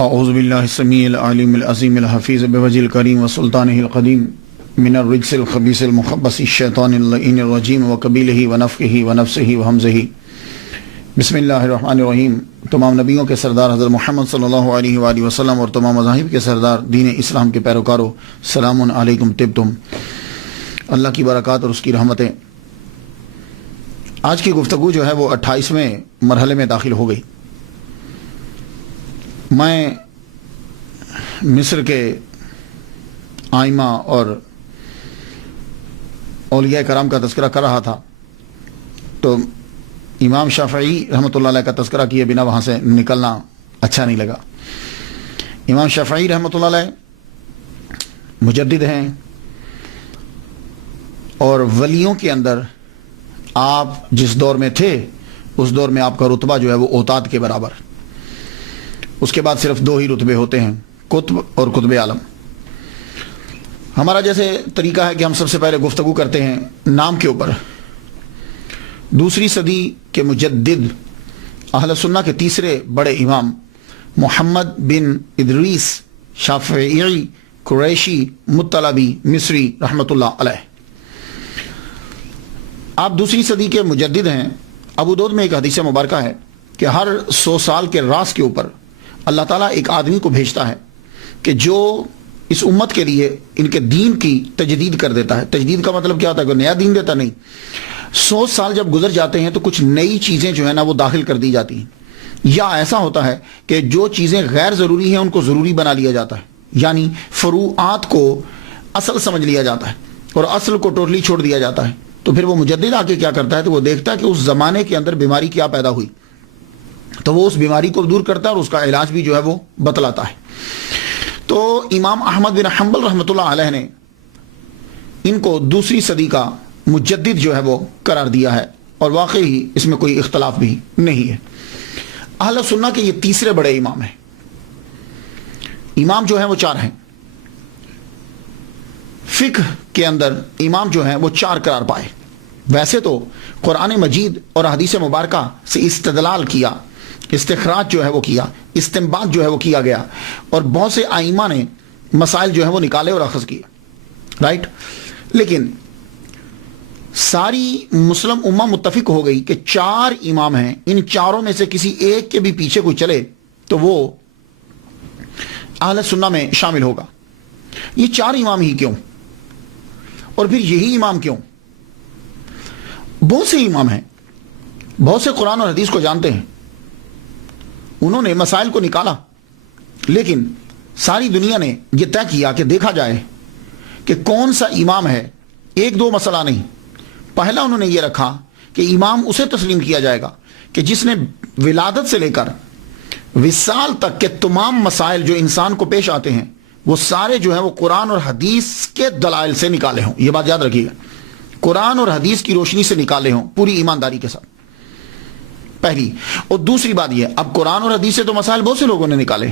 اعوذ باللہ السمیع العلیم العظیم الحفیظ بوجہ الکریم وسلطانہ القدیم من الرجس الخبیث المخبث الشیطان اللعین الرجیم وقبیلہ ونفخہ ونفسہ وہمزہ۔ بسم اللہ الرحمن الرحیم۔ تمام نبیوں کے سردار حضرت محمد صلی اللہ علیہ وآلہ وسلم اور تمام مذاہب کے سردار دین اسلام کے پیروکاروں، سلام علیکم طبتم۔ اللہ کی برکات اور اس کی رحمتیں۔ آج کی گفتگو جو ہے وہ 28ویں مرحلے میں داخل ہو گئی۔ میں مصر کے آئمہ اور اولیاء کرام کا تذکرہ کر رہا تھا تو امام شافعی رحمۃ اللہ علیہ کا تذکرہ کیے بنا وہاں سے نکلنا اچھا نہیں لگا۔ امام شافعی رحمۃ اللہ علیہ مجدد ہیں اور ولیوں کے اندر آپ جس دور میں تھے اس دور میں آپ کا رتبہ جو ہے وہ اوتاد کے برابر۔ اس کے بعد صرف 2 ہی رتبے ہوتے ہیں، قطب اور قطب عالم۔ ہمارا جیسے طریقہ ہے کہ ہم سب سے پہلے گفتگو کرتے ہیں نام کے اوپر۔ دوسری صدی کے مجدد اہل سنہ کے تیسرے بڑے امام محمد بن ادریس شافعی قریشی مطلبی مصری رحمۃ اللہ علیہ، آپ دوسری صدی کے مجدد ہیں۔ ابو داؤد میں ایک حدیث مبارکہ ہے کہ ہر 100 سال کے راس کے اوپر اللہ تعالیٰ ایک آدمی کو بھیجتا ہے کہ جو اس امت کے لیے ان کے دین کی تجدید کر دیتا ہے۔ تجدید کا مطلب کیا ہوتا ہے؟ کہ نیا دین دیتا نہیں۔ 100 سال جب گزر جاتے ہیں تو کچھ نئی چیزیں جو ہے نا وہ داخل کر دی جاتی ہیں، یا ایسا ہوتا ہے کہ جو چیزیں غیر ضروری ہیں ان کو ضروری بنا لیا جاتا ہے، یعنی فروعات کو اصل سمجھ لیا جاتا ہے اور اصل کو ٹوٹلی چھوڑ دیا جاتا ہے۔ تو پھر وہ مجدد آ کے کیا کرتا ہے تو وہ دیکھتا ہے کہ اس زمانے کے اندر بیماری کیا پیدا ہوئی تو وہ اس بیماری کو دور کرتا ہے اور اس کا علاج بھی جو ہے وہ بتلاتا ہے۔ تو امام احمد بن حنبل رحمۃ اللہ علیہ نے ان کو دوسری صدی کا مجدد جو ہے وہ قرار دیا ہے، اور واقعی اس میں کوئی اختلاف بھی نہیں ہے۔ اہل سنہ کے یہ تیسرے بڑے امام ہیں۔ امام جو ہیں وہ 4 ہیں۔ فقہ کے اندر امام جو ہیں وہ 4 قرار پائے۔ ویسے تو قرآن مجید اور حدیث مبارکہ سے استدلال کیا، استخراج جو ہے وہ کیا، استنباط جو ہے وہ کیا گیا، اور بہت سے ائمہ نے مسائل جو ہے وہ نکالے اور اخذ کیے، رائٹ۔ لیکن ساری مسلم امہ متفق ہو گئی کہ 4 امام ہیں، ان چاروں میں سے کسی ایک کے بھی پیچھے کوئی چلے تو وہ اہل سنہ میں شامل ہوگا۔ یہ 4 امام ہی کیوں، اور پھر یہی امام کیوں؟ بہت سے امام ہیں، بہت سے قرآن اور حدیث کو جانتے ہیں، انہوں نے مسائل کو نکالا، لیکن ساری دنیا نے یہ طے کیا کہ دیکھا جائے کہ کون سا امام ہے۔ 1-2 مسئلہ نہیں، پہلا انہوں نے یہ رکھا کہ امام اسے تسلیم کیا جائے گا کہ جس نے ولادت سے لے کر وصال تک کے تمام مسائل جو انسان کو پیش آتے ہیں وہ سارے جو ہیں وہ قرآن اور حدیث کے دلائل سے نکالے ہوں۔ یہ بات یاد رکھیے گا، قرآن اور حدیث کی روشنی سے نکالے ہوں پوری ایمانداری کے ساتھ، پہلی۔ اور دوسری بات یہ، اب قرآن اور حدیث سے تو مسائل بہت سے لوگوں نے نکالے،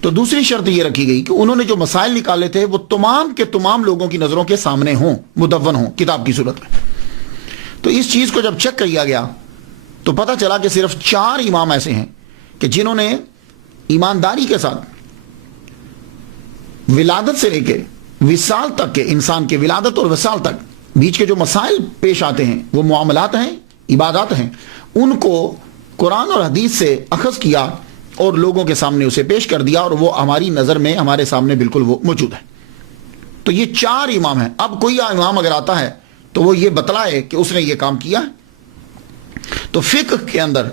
تو دوسری شرط یہ رکھی گئی کہ انہوں نے جو مسائل نکالے تھے وہ تمام کے تمام لوگوں کی نظروں کے سامنے ہوں، مدون ہوں کتاب کی صورت میں۔ تو اس چیز کو جب چیک کیا گیا تو پتہ چلا کہ صرف 4 امام ایسے ہیں کہ جنہوں نے ایمانداری کے ساتھ ولادت سے لے کے وصال تک کے، انسان کے ولادت اور وصال تک بیچ کے جو مسائل پیش آتے ہیں وہ معاملات ہیں، عبادات ہیں، ان کو قرآن اور حدیث سے اخذ کیا اور لوگوں کے سامنے اسے پیش کر دیا، اور وہ ہماری نظر میں ہمارے سامنے بالکل وہ موجود ہے۔ تو یہ 4 امام ہیں۔ اب کوئی امام اگر آتا ہے تو وہ یہ بتلائے کہ اس نے یہ کام کیا۔ تو فقہ کے اندر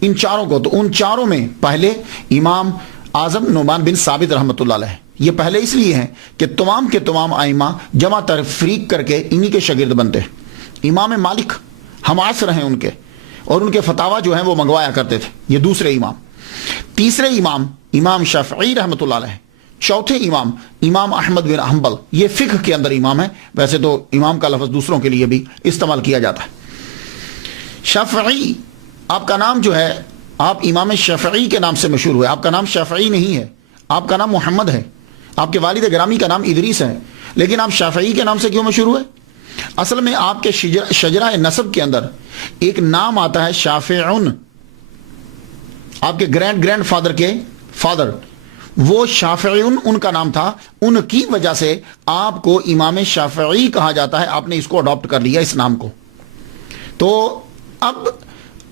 ان 4 کو، تو ان 4 میں پہلے امام اعظم نعمان بن ثابت رحمۃ اللہ علیہ، یہ پہلے اس لیے ہیں کہ تمام کے تمام ائمہ جمع تفریق کر کے انہی کے شاگرد بنتے ہیں۔ امام مالک ہم عصر ہیں ان کے، اور ان کے فتاویٰ جو ہیں وہ منگوایا کرتے تھے۔ یہ دوسرے امام۔ تیسرے امام امام شافعی رحمۃ اللہ علیہ۔ چوتھے امام امام احمد بن حنبل، یہ فقہ کے اندر امام ہے۔ ویسے تو امام کا لفظ دوسروں کے لیے بھی استعمال کیا جاتا ہے۔ شافعی، آپ کا نام جو ہے، آپ امام شافعی کے نام سے مشہور ہوئے۔ آپ کا نام شافعی نہیں ہے، آپ کا نام محمد ہے۔ آپ کے والد گرامی کا نام ادریس ہے، لیکن آپ شافعی کے نام سے کیوں مشہور ہوئے؟ اصل میں آپ کے شجرہ نسب کے اندر ایک نام آتا ہے شافعون، آپ کے گرینڈ فادر کے فادر، وہ شافعیون ان کا نام تھا، ان کی وجہ سے آپ کو امام شافعی کہا جاتا ہے، آپ نے اس کو اڈاپٹ کر لیا اس نام کو۔ تو اب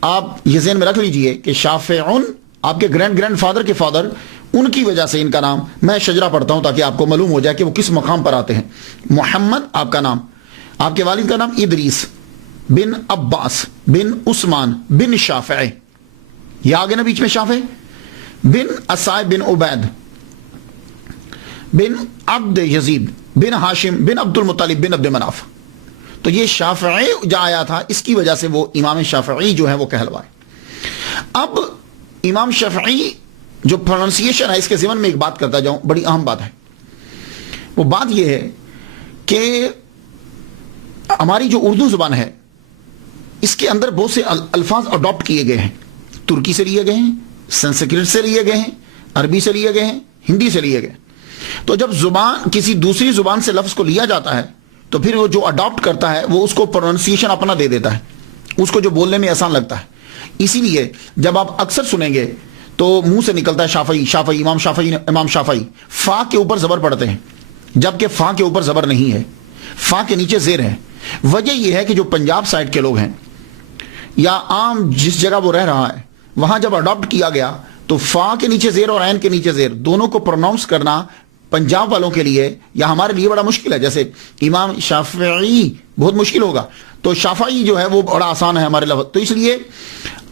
آپ یہ ذہن میں رکھ لیجئے کہ شافعیون آپ کے گرینڈ فادر کے فادر، ان کی وجہ سے ان کا نام، میں شجرہ پڑھتا ہوں تاکہ آپ کو معلوم ہو جائے کہ وہ کس مقام پر آتے ہیں۔ محمد آپ کا نام، آپ کے والد کا نام ادریس بن عباس بن عثمان بن شافع، یہ آگے نا بیچ میں شافع، بن اسائب بن عبید بن عبد یزید بن ہاشم بن عبد المطلب بن عبد مناف۔ تو یہ شافعی جو آیا تھا، اس کی وجہ سے وہ امام شافعی جو ہے وہ کہلوائے۔ اب امام شافعی جو پروننسیشن ہے، اس کے ضمن میں ایک بات کرتا جاؤں، بڑی اہم بات ہے۔ وہ بات یہ ہے کہ ہماری جو اردو زبان ہے، اس کے اندر بہت سے الفاظ اڈاپٹ کیے گئے ہیں، ترکی سے لیے گئے ہیں، سنسکرت سے لیے گئے ہیں، عربی سے لیے گئے ہیں، ہندی سے لیے گئے۔ تو جب زبان کسی دوسری زبان سے لفظ کو لیا جاتا ہے تو پھر وہ جو اڈاپٹ کرتا ہے وہ اس کو پروننسیشن اپنا دے دیتا ہے، اس کو جو بولنے میں آسان لگتا ہے۔ اسی لیے جب آپ اکثر سنیں گے تو منہ سے نکلتا ہے شافعی شافعی، امام شافعی، فا کے اوپر زبر پڑتے ہیں، جبکہ فا کے اوپر زبر نہیں ہے، فا کے نیچے زیر ہے۔ وجہ یہ ہے کہ جو پنجاب سائڈ کے لوگ ہیں یا عام جس جگہ وہ رہ رہا ہے، وہاں جب اڈاپٹ کیا گیا تو فا کے نیچے زیر اور عین کے نیچے زیر دونوں کو پروناؤنس کرنا پنجاب والوں کے لیے یا ہمارے لیے بڑا مشکل ہے۔ جیسے امام شافعی بہت مشکل ہوگا، تو شافعی جو ہے وہ بڑا آسان ہے ہمارے لفظ۔ تو اس لیے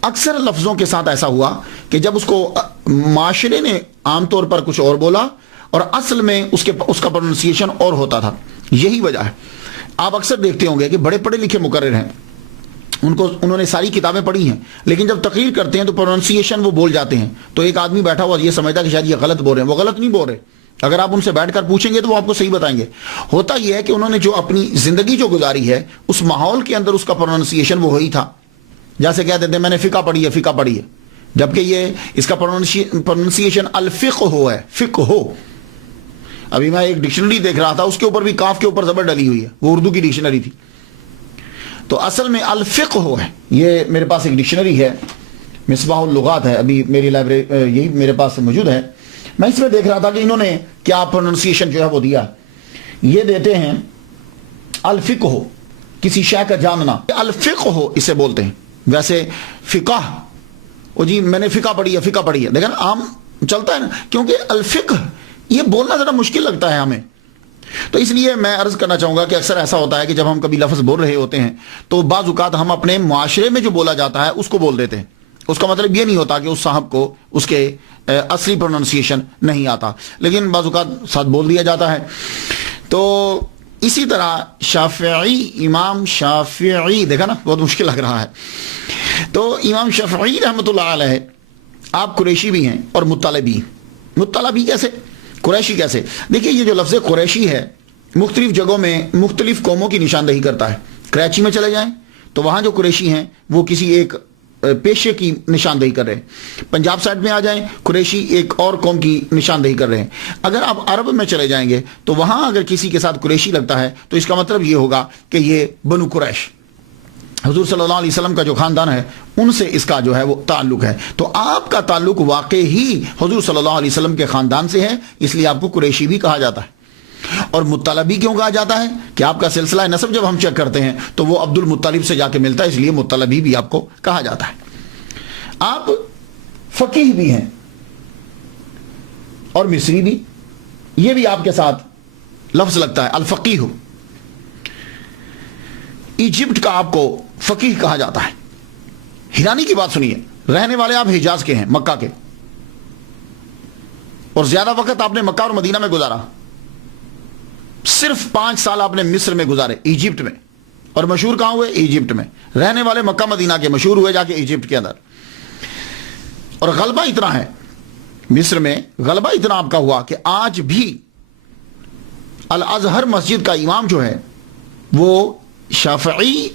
اکثر لفظوں کے ساتھ ایسا ہوا کہ جب اس کو معاشرے نے عام طور پر کچھ اور بولا اور اصل میں اس کا پروننسیشن اور ہوتا تھا، یہی وجہ ہے۔ آپ اکثر دیکھتے ہوں گے کہ بڑے پڑھے لکھے مقرر ہیں، انہوں نے ساری کتابیں پڑھی ہیں، لیکن جب تقریر کرتے ہیں تو پروننسیشن وہ بول جاتے ہیں، تو ایک آدمی بیٹھا ہوا یہ سمجھتا کہ شاید یہ غلط بول رہے ہیں۔ وہ غلط نہیں بول رہے، اگر آپ ان سے بیٹھ کر پوچھیں گے تو وہ آپ کو صحیح بتائیں گے۔ ہوتا یہ ہے کہ انہوں نے جو اپنی زندگی جو گزاری ہے، اس ماحول کے اندر اس کا پروننسیشن وہ وہی تھا۔ جیسے کہتے ہیں میں نے فقہ پڑھی ہے، جبکہ یہ اس کا پروننسیشن الفقہ ہے، فقہ ہو۔ ابھی میں ایک ڈکشنری دیکھ رہا تھا، اس کے اوپر بھی کاف کے اوپر زبر ڈلی ہوئی ہے، وہ اردو کی ڈکشنری تھی۔ تو اصل میں الفقہ ہو ہے۔ یہ میرے پاس ایک ڈکشنری ہے، مصباح اللغات ہے، ابھی میری لائبریری یہی میرے پاس موجود ہے۔ میں اس میں دیکھ رہا تھا کہ انہوں نے کیا پروننسیشن جو ہے وہ دیا، یہ دیتے ہیں الفقہ ہو، کسی شے کا جاننا، الفقہ ہو اسے بولتے ہیں۔ ویسے فقہ، او جی میں نے فقہ پڑھی ہے، دیکھیں نا عام چلتا ہے نا، کیونکہ الفقہ یہ بولنا ذرا مشکل لگتا ہے ہمیں۔ تو اس لیے میں عرض کرنا چاہوں گا کہ اکثر ایسا ہوتا ہے کہ جب ہم کبھی لفظ بول رہے ہوتے ہیں تو بعض اوقات ہم اپنے معاشرے میں جو بولا جاتا ہے اس کو بول دیتے ہیں۔ اس کا مطلب یہ نہیں ہوتا کہ اس صاحب کو اس کے اصلی پروننسیشن نہیں آتا، لیکن بعض اوقات ساتھ بول دیا جاتا ہے۔ تو اسی طرح شافعی، امام شافعی، دیکھا نا بہت مشکل لگ رہا ہے۔ تو امام شافعی رحمۃ اللہ علیہ آپ قریشی بھی ہیں اور مطلبی کیسے، قریشی کیسے؟ دیکھیے یہ جو لفظ قریشی ہے مختلف جگہوں میں مختلف قوموں کی نشاندہی کرتا ہے۔ کراچی میں چلے جائیں تو وہاں جو قریشی ہیں وہ کسی ایک پیشے کی نشاندہی کر رہے ہیں۔ پنجاب سائڈ میں آ جائیں، قریشی ایک اور قوم کی نشاندہی کر رہے ہیں۔ اگر آپ عرب میں چلے جائیں گے تو وہاں اگر کسی کے ساتھ قریشی لگتا ہے تو اس کا مطلب یہ ہوگا کہ یہ بنو قریش، حضور صلی اللہ علیہ وسلم کا جو خاندان ہے ان سے اس کا جو ہے وہ تعلق ہے۔ تو آپ کا تعلق واقعی ہی حضور صلی اللہ علیہ وسلم کے خاندان سے ہے، اس لیے آپ کو قریشی بھی کہا جاتا ہے۔ اور مطلبی کیوں کہا جاتا ہے کہ آپ کا سلسلہ نسب جب ہم چیک کرتے ہیں تو وہ عبد المطلب سے جا کے ملتا ہے، اس لیے مطلبی بھی آپ کو کہا جاتا ہے۔ آپ فقیہ بھی ہیں اور مصری بھی، یہ بھی آپ کے ساتھ لفظ لگتا ہے الفقیہ۔ ایجپٹ کا آپ کو فقیہ کہا جاتا ہے۔ حیرانی کی بات سنیے، رہنے والے آپ حجاز کے ہیں، مکہ کے، اور زیادہ وقت آپ نے مکہ اور مدینہ میں گزارا، صرف 5 سال آپ نے مصر میں گزارے، ایجپٹ میں، اور مشہور کہاں ہوئے؟ ایجپٹ میں۔ رہنے والے مکہ مدینہ کے، مشہور ہوئے جا کے ایجپٹ کے اندر۔ اور غلبہ اتنا ہے مصر میں، غلبہ اتنا آپ کا ہوا کہ آج بھی الازہر مسجد کا امام جو ہے وہ شافعی،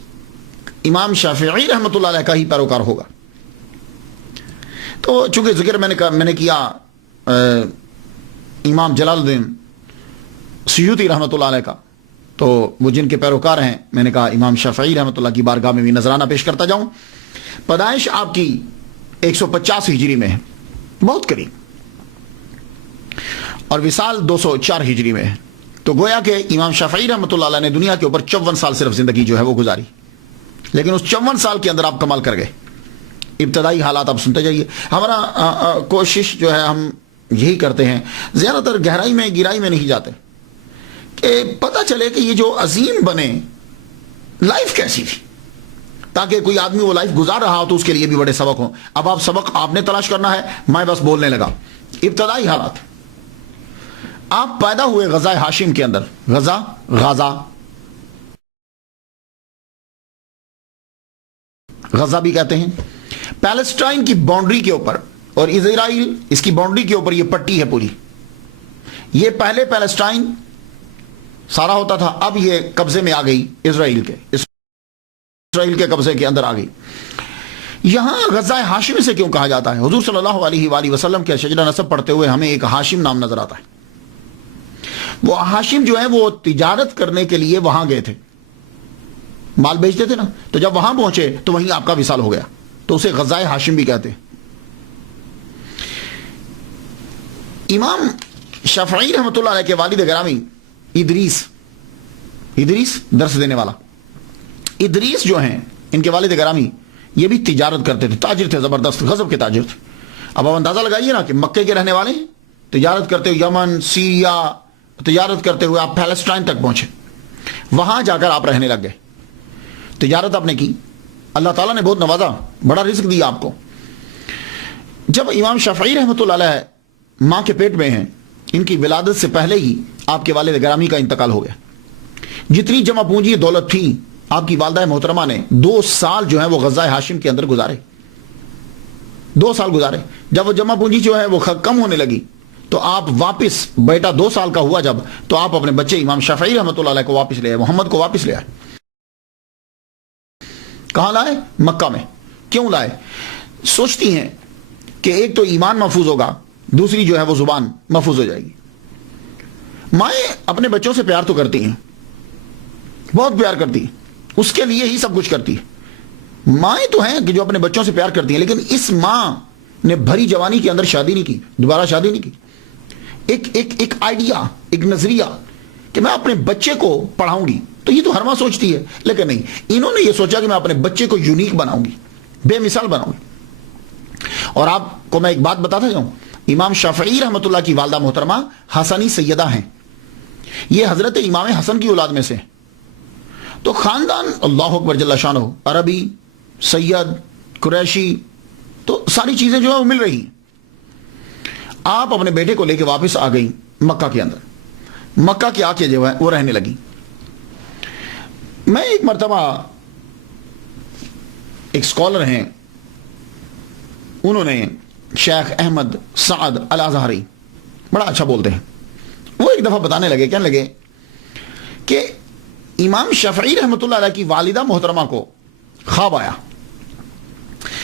امام شافعی رحمۃ اللہ علیہ کا ہی پیروکار ہوگا۔ تو چونکہ ذکر میں نے کیا امام جلال الدین سیوطی رحمۃ اللہ علیہ کا، تو وہ جن کے پیروکار ہیں، میں نے کہا امام شافعی رحمۃ اللہ کی بارگاہ میں بھی نذرانہ پیش کرتا جاؤں۔ پیدائش آپ کی 150 ہجری میں ہے، بہت قریب۔ اور وصال 204 ہجری میں ہے. تو گویا کہ امام شافعی رحمۃ اللہ علیہ نے دنیا کے اوپر 54 سال صرف زندگی جو ہے وہ گزاری، لیکن اس 54 سال کے اندر آپ کمال کر گئے. ابتدائی حالات آپ سنتے جائیے. ہمارا کوشش جو ہے ہم یہی کرتے ہیں، زیادہ تر گہرائی میں گہرائی میں نہیں جاتے، کہ پتہ چلے کہ یہ جو عظیم بنے لائف کیسی تھی، تاکہ کوئی آدمی وہ لائف گزار رہا ہو تو اس کے لیے بھی بڑے سبق ہوں. اب آپ سبق آپ نے تلاش کرنا ہے، میں بس بولنے لگا. ابتدائی حالات، آپ پیدا ہوئے غزہ ہاشم کے اندر. غزہ بھی کہتے ہیں. پیلسٹائن کی باؤنڈری کے اوپر، اور اسرائیل اس کی باؤنڈری کے اوپر یہ پٹی ہے پوری. یہ پہلے پیلسٹائن سارا ہوتا تھا، اب یہ قبضے میں آ گئی اسرائیل کے قبضے کے اندر آ گئی. یہاں غزہ ہاشم سے کیوں کہا جاتا ہے؟ حضور صلی اللہ علیہ وآلہ وسلم کے شجرہ نسب پڑھتے ہوئے ہمیں ایک ہاشم نام نظر آتا ہے. وہ ہاشم جو ہے وہ تجارت کرنے کے لیے وہاں گئے تھے، مال بیچتے تھے نا، تو جب وہاں پہنچے تو وہیں آپ کا وصال ہو گیا، تو اسے غزہ ہاشم بھی کہتے ہیں. امام شافعی رحمۃ اللہ علیہ کے والد گرامی ادریس درس دینے والا ادریس جو ہیں، ان کے والد گرامی یہ بھی تجارت کرتے تھے، تاجر تھے، زبردست غضب کے تاجر تھے. اب آپ اندازہ لگائیے نا کہ مکے کے رہنے والے ہیں، تجارت کرتے ہوئے یمن، سیریا تجارت کرتے ہوئے آپ پیلسٹائن تک پہنچے، وہاں جا کر آپ رہنے لگ گئے. تجارت آپ نے کی، اللہ تعالیٰ نے بہت نوازا، بڑا رزق دیا آپ کو. جب امام شافعی رحمۃ اللہ علیہ ماں کے پیٹ میں ہیں، ان کی ولادت سے پہلے ہی آپ کے والد گرامی کا انتقال ہو گیا. جتنی جمع پونجی دولت تھی، آپ کی والدہ محترمہ نے 2 سال جو ہے وہ غزہ ہاشم کے اندر گزارے. 2 سال گزارے. جب وہ جمع پونجی جو ہے وہ کم ہونے لگی تو آپ واپس، بیٹا 2 سال کا ہوا جب، تو آپ اپنے بچے امام شافعی رحمۃ اللہ علیہ کو واپس لے آئے، محمد کو واپس لے آئے. کہاں لائے؟ مکہ میں. کیوں لائے؟ سوچتی ہیں کہ ایک تو ایمان محفوظ ہوگا، دوسری جو ہے وہ زبان محفوظ ہو جائے گی. مائیں اپنے بچوں سے پیار تو کرتی ہیں، بہت پیار کرتی ہیں، اس کے لیے ہی سب کچھ کرتی ہے. مائیں تو ہیں کہ جو اپنے بچوں سے پیار کرتی ہیں، لیکن اس ماں نے بھری جوانی کے اندر شادی نہیں کی، دوبارہ شادی نہیں کی. ایک آئیڈیا، ایک نظریہ کہ میں اپنے بچے کو پڑھاؤں گی، تو یہ تو ہر ماں سوچتی ہے، لیکن نہیں، انہوں نے یہ سوچا کہ میں اپنے بچے کو یونیک بناؤں گی، بے مثال بناؤں گی. اور آپ کو میں ایک بات بتاتا جاؤں، امام شافعی رحمۃ اللہ کی والدہ محترمہ حسنی سیدہ ہیں. یہ حضرت امام حسن کی اولاد میں سے ہیں. تو خاندان اللہ اکبر جل شانہ، عربی، سید، قریشی، تو ساری چیزیں جو ہے وہ مل رہی ہیں. آپ اپنے بیٹے کو لے کے واپس آ گئی مکہ کے اندر. مکہ کے آ کے جو ہے وہ رہنے لگی. میں ایک مرتبہ، ایک سکولر ہیں، انہوں نے شیخ احمد سعد الازہری، بڑا اچھا بولتے ہیں، وہ ایک دفعہ بتانے لگے، کہنے لگے کہ امام شافعی رحمۃ اللہ علیہ کی والدہ محترمہ کو خواب آیا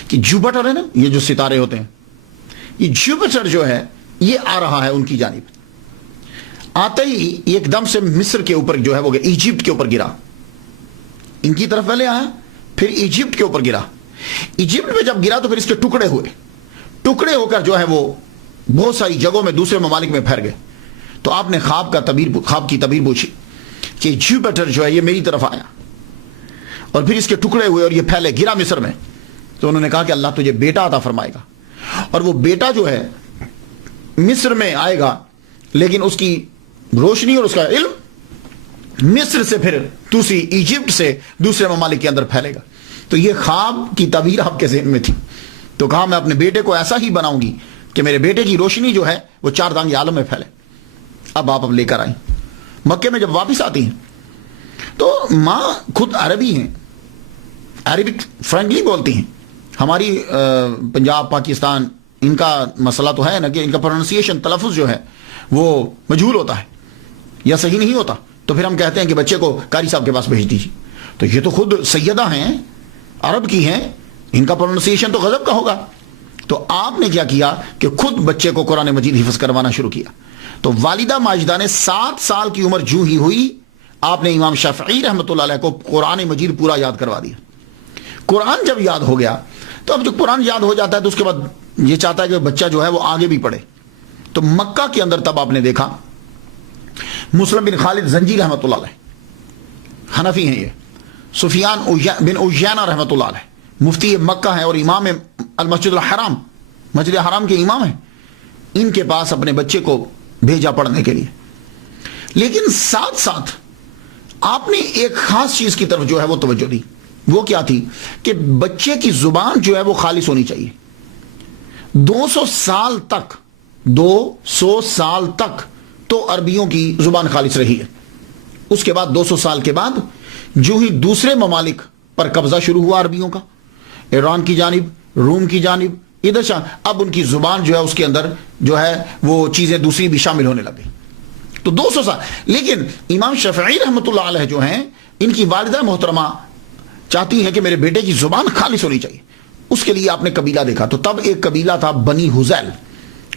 کہ جوپیٹر ہے نا، یہ جو ستارے ہوتے ہیں، یہ جوپیٹر جو ہے یہ آ رہا ہے ان کی جانب. آتے ہی ایک دم سے مصر کے اوپر جو ہے وہ ایجپٹ کے اوپر گرا. ان کی طرف پہلے آیا، پھر ایجپٹ کے اوپر گرا. ایجپٹ میں جب گرا تو پھر اس کے ٹکڑے ہوئے، ٹکڑے ہو کر جو ہے وہ بہت ساری جگہوں میں دوسرے ممالک میں پھیل گئے. تو آپ نے خواب کی تعبیر پوچھی کہ جوپیٹر جو ہے یہ میری طرف آیا، اور پھر اس کے ٹکڑے ہوئے اور یہ پھیلے، گرا مصر میں. تو انہوں نے کہا کہ اللہ تجھے بیٹا عطا فرمائے گا، اور وہ بیٹا جو ہے مصر میں آئے گا، لیکن اس کی روشنی اور اس کا علم مصر سے پھر دوسری ایجپٹ سے دوسرے ممالک کے اندر پھیلے گا. تو یہ خواب کی تعبیر آپ کے ذہن میں تھی. تو کہا میں اپنے بیٹے کو ایسا ہی بناؤں گی کہ میرے بیٹے کی روشنی جو ہے وہ 4 دانگ عالم میں پھیلے. اب لے کر آئیں. مکے میں جب واپس آتی ہیں تو ماں خود عربی ہیں، عربک فرینکلی بولتی ہیں. ہماری پنجاب، پاکستان، ان کا مسئلہ تو ہے نا کہ ان کا پروننسیشن، تلفظ جو ہے وہ مجہول ہوتا ہے یا صحیح نہیں ہوتا، تو پھر ہم کہتے ہیں کہ بچے کو قاری صاحب کے پاس بھیج دیجیے. تو یہ تو خود سیدہ ہیں، عرب کی ہیں، ان کا پروننسیشن تو غضب کا ہوگا. تو آپ نے کیا کیا کہ خود بچے کو قرآن مجید حفظ کروانا شروع کیا. تو والدہ ماجدہ نے 7 سال کی عمر جو ہی ہوئی، آپ نے امام شافعی رحمۃ اللہ علیہ کو قرآن مجید پورا یاد کروا دیا. قرآن جب یاد ہو گیا تو اب جو قرآن یاد ہو جاتا ہے تو اس کے بعد یہ چاہتا ہے کہ بچہ جو ہے وہ آگے بھی پڑھے. تو مکہ کے اندر تب آپ نے دیکھا مسلم بن خالد زنجی رحمۃ اللہ علیہ، حنفی ہیں یہ، سفیان بن عیینہ رحمۃ اللہ علیہ مفتی مکہ ہیں اور امام المسجد الحرام، مسجد حرام کے امام ہیں، ان کے پاس اپنے بچے کو بھیجا پڑھنے کے لیے. لیکن ساتھ ساتھ آپ نے ایک خاص چیز کی طرف جو ہے وہ توجہ دی. وہ کیا تھی کہ بچے کی زبان جو ہے وہ خالص ہونی چاہیے. 200 سال تک تو عربیوں کی زبان خالص رہی ہے. اس کے بعد 200 سال کے بعد جو ہی دوسرے ممالک پر قبضہ شروع ہوا عربیوں کا، ایران کی جانب، روم کی جانب، ادھر اب ان کی زبان جو ہے اس کے اندر جو ہے وہ چیزیں دوسری بھی شامل ہونے لگی. تو 200 سال. لیکن امام شافعی رحمۃ اللہ علیہ جو ہیں، ان کی والدہ محترمہ چاہتی ہیں کہ میرے بیٹے کی زبان خالص ہونی چاہیے. اس کے لیے آپ نے قبیلہ دیکھا. تو تب ایک قبیلہ تھا بنی حذیل،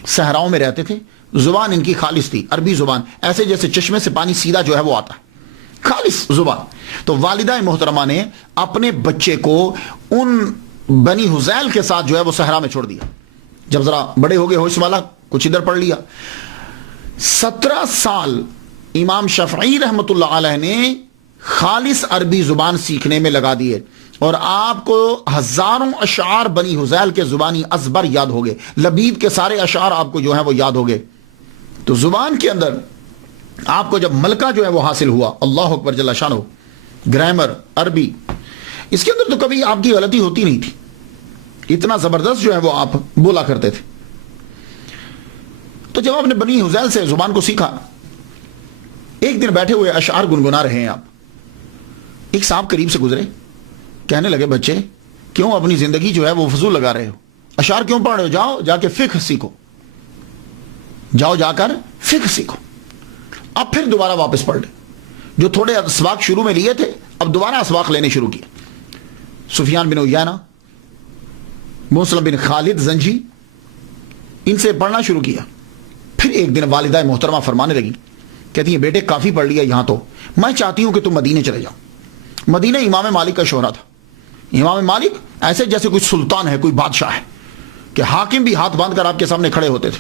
صحراؤں میں رہتے تھے، زبان ان کی خالص تھی، عربی زبان، ایسے جیسے چشمے سے پانی سیدھا جو ہے وہ آتا ہے، خالص زبان. تو والدہ محترمہ نے اپنے بچے کو ان بنی حذیل کے ساتھ جو ہے وہ صحرا میں چھوڑ دیا. جب ذرا بڑے ہو گئے، ہوش والا، کچھ ادھر پڑھ لیا. 17 سال امام شافعی رحمۃ اللہ علیہ نے خالص عربی زبان سیکھنے میں لگا دیے، اور آپ کو ہزاروں اشعار بنی حذیل کے زبانی ازبر یاد ہو گئے. لبید کے سارے اشعار آپ کو جو ہے وہ یاد ہو گئے. تو زبان کے اندر آپ کو جب ملکہ جو ہے وہ حاصل ہوا، اللہ اکبر جل شانہ، گرامر، عربی، اس کے اندر تو کبھی آپ کی غلطی ہوتی نہیں تھی. اتنا زبردست جو ہے وہ آپ بولا کرتے تھے. تو جب آپ نے بنی حذیل سے زبان کو سیکھا، ایک دن بیٹھے ہوئے اشعار گنگنا رہے ہیں آپ، ایک صاحب قریب سے گزرے، کہنے لگے بچے کیوں اپنی زندگی جو ہے وہ فضول لگا رہے ہو، اشعار کیوں پڑھ رہے ہو، جاؤ جا کے فقہ سیکھو، جاؤ جا کر فقہ سیکھو. اب پھر دوبارہ واپس پڑھ لیں. جو تھوڑے اسباق شروع میں لیے تھے اب دوبارہ اسباق لینے شروع کیے. سفیان بن عیینہ، مسلم بن خالد زنجی، ان سے پڑھنا شروع کیا. پھر ایک دن والدہ محترمہ فرمانے لگی، کہتی ہیں بیٹے کافی پڑھ لیا یہاں تو، میں چاہتی ہوں کہ تم مدینے چلے جاؤ. مدینہ امام مالک کا شہرہ تھا. امام مالک ایسے جیسے کوئی سلطان ہے، کوئی بادشاہ ہے، کہ حاکم بھی ہاتھ باندھ کر آپ کے سامنے کھڑے ہوتے تھے.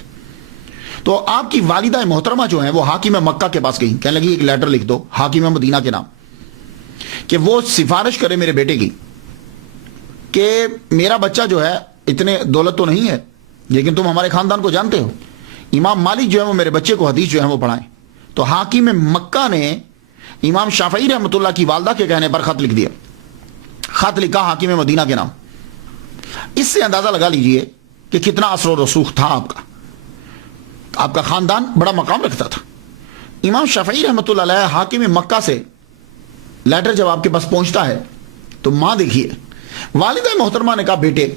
تو آپ کی والدہ محترمہ جو ہیں وہ حاکم مکہ کے پاس گئی، کہنے لگی ایک لیٹر لکھ دو حاکم مدینہ کے نام، کہ وہ سفارش کرے میرے بیٹے کی کہ میرا بچہ جو ہے، اتنے دولت تو نہیں ہے لیکن تم ہمارے خاندان کو جانتے ہو، امام مالک جو ہے وہ میرے بچے کو حدیث جو ہے وہ پڑھائیں. تو حاکم مکہ نے امام شافعی رحمۃ اللہ کی والدہ کے کہنے پر خط لکھ دیا. خط لکھا حاکم مدینہ کے نام. اس سے اندازہ لگا لیجئے کہ کتنا اثر و رسوخ تھا آپ کا. آپ کا خاندان بڑا مقام رکھتا تھا. امام شافعی رحمۃ اللہ علیہ حاکم مکہ سے لیٹر جب آپ کے پاس پہنچتا ہے تو ماں دیکھیے، والدہ محترمہ نے کہا بیٹے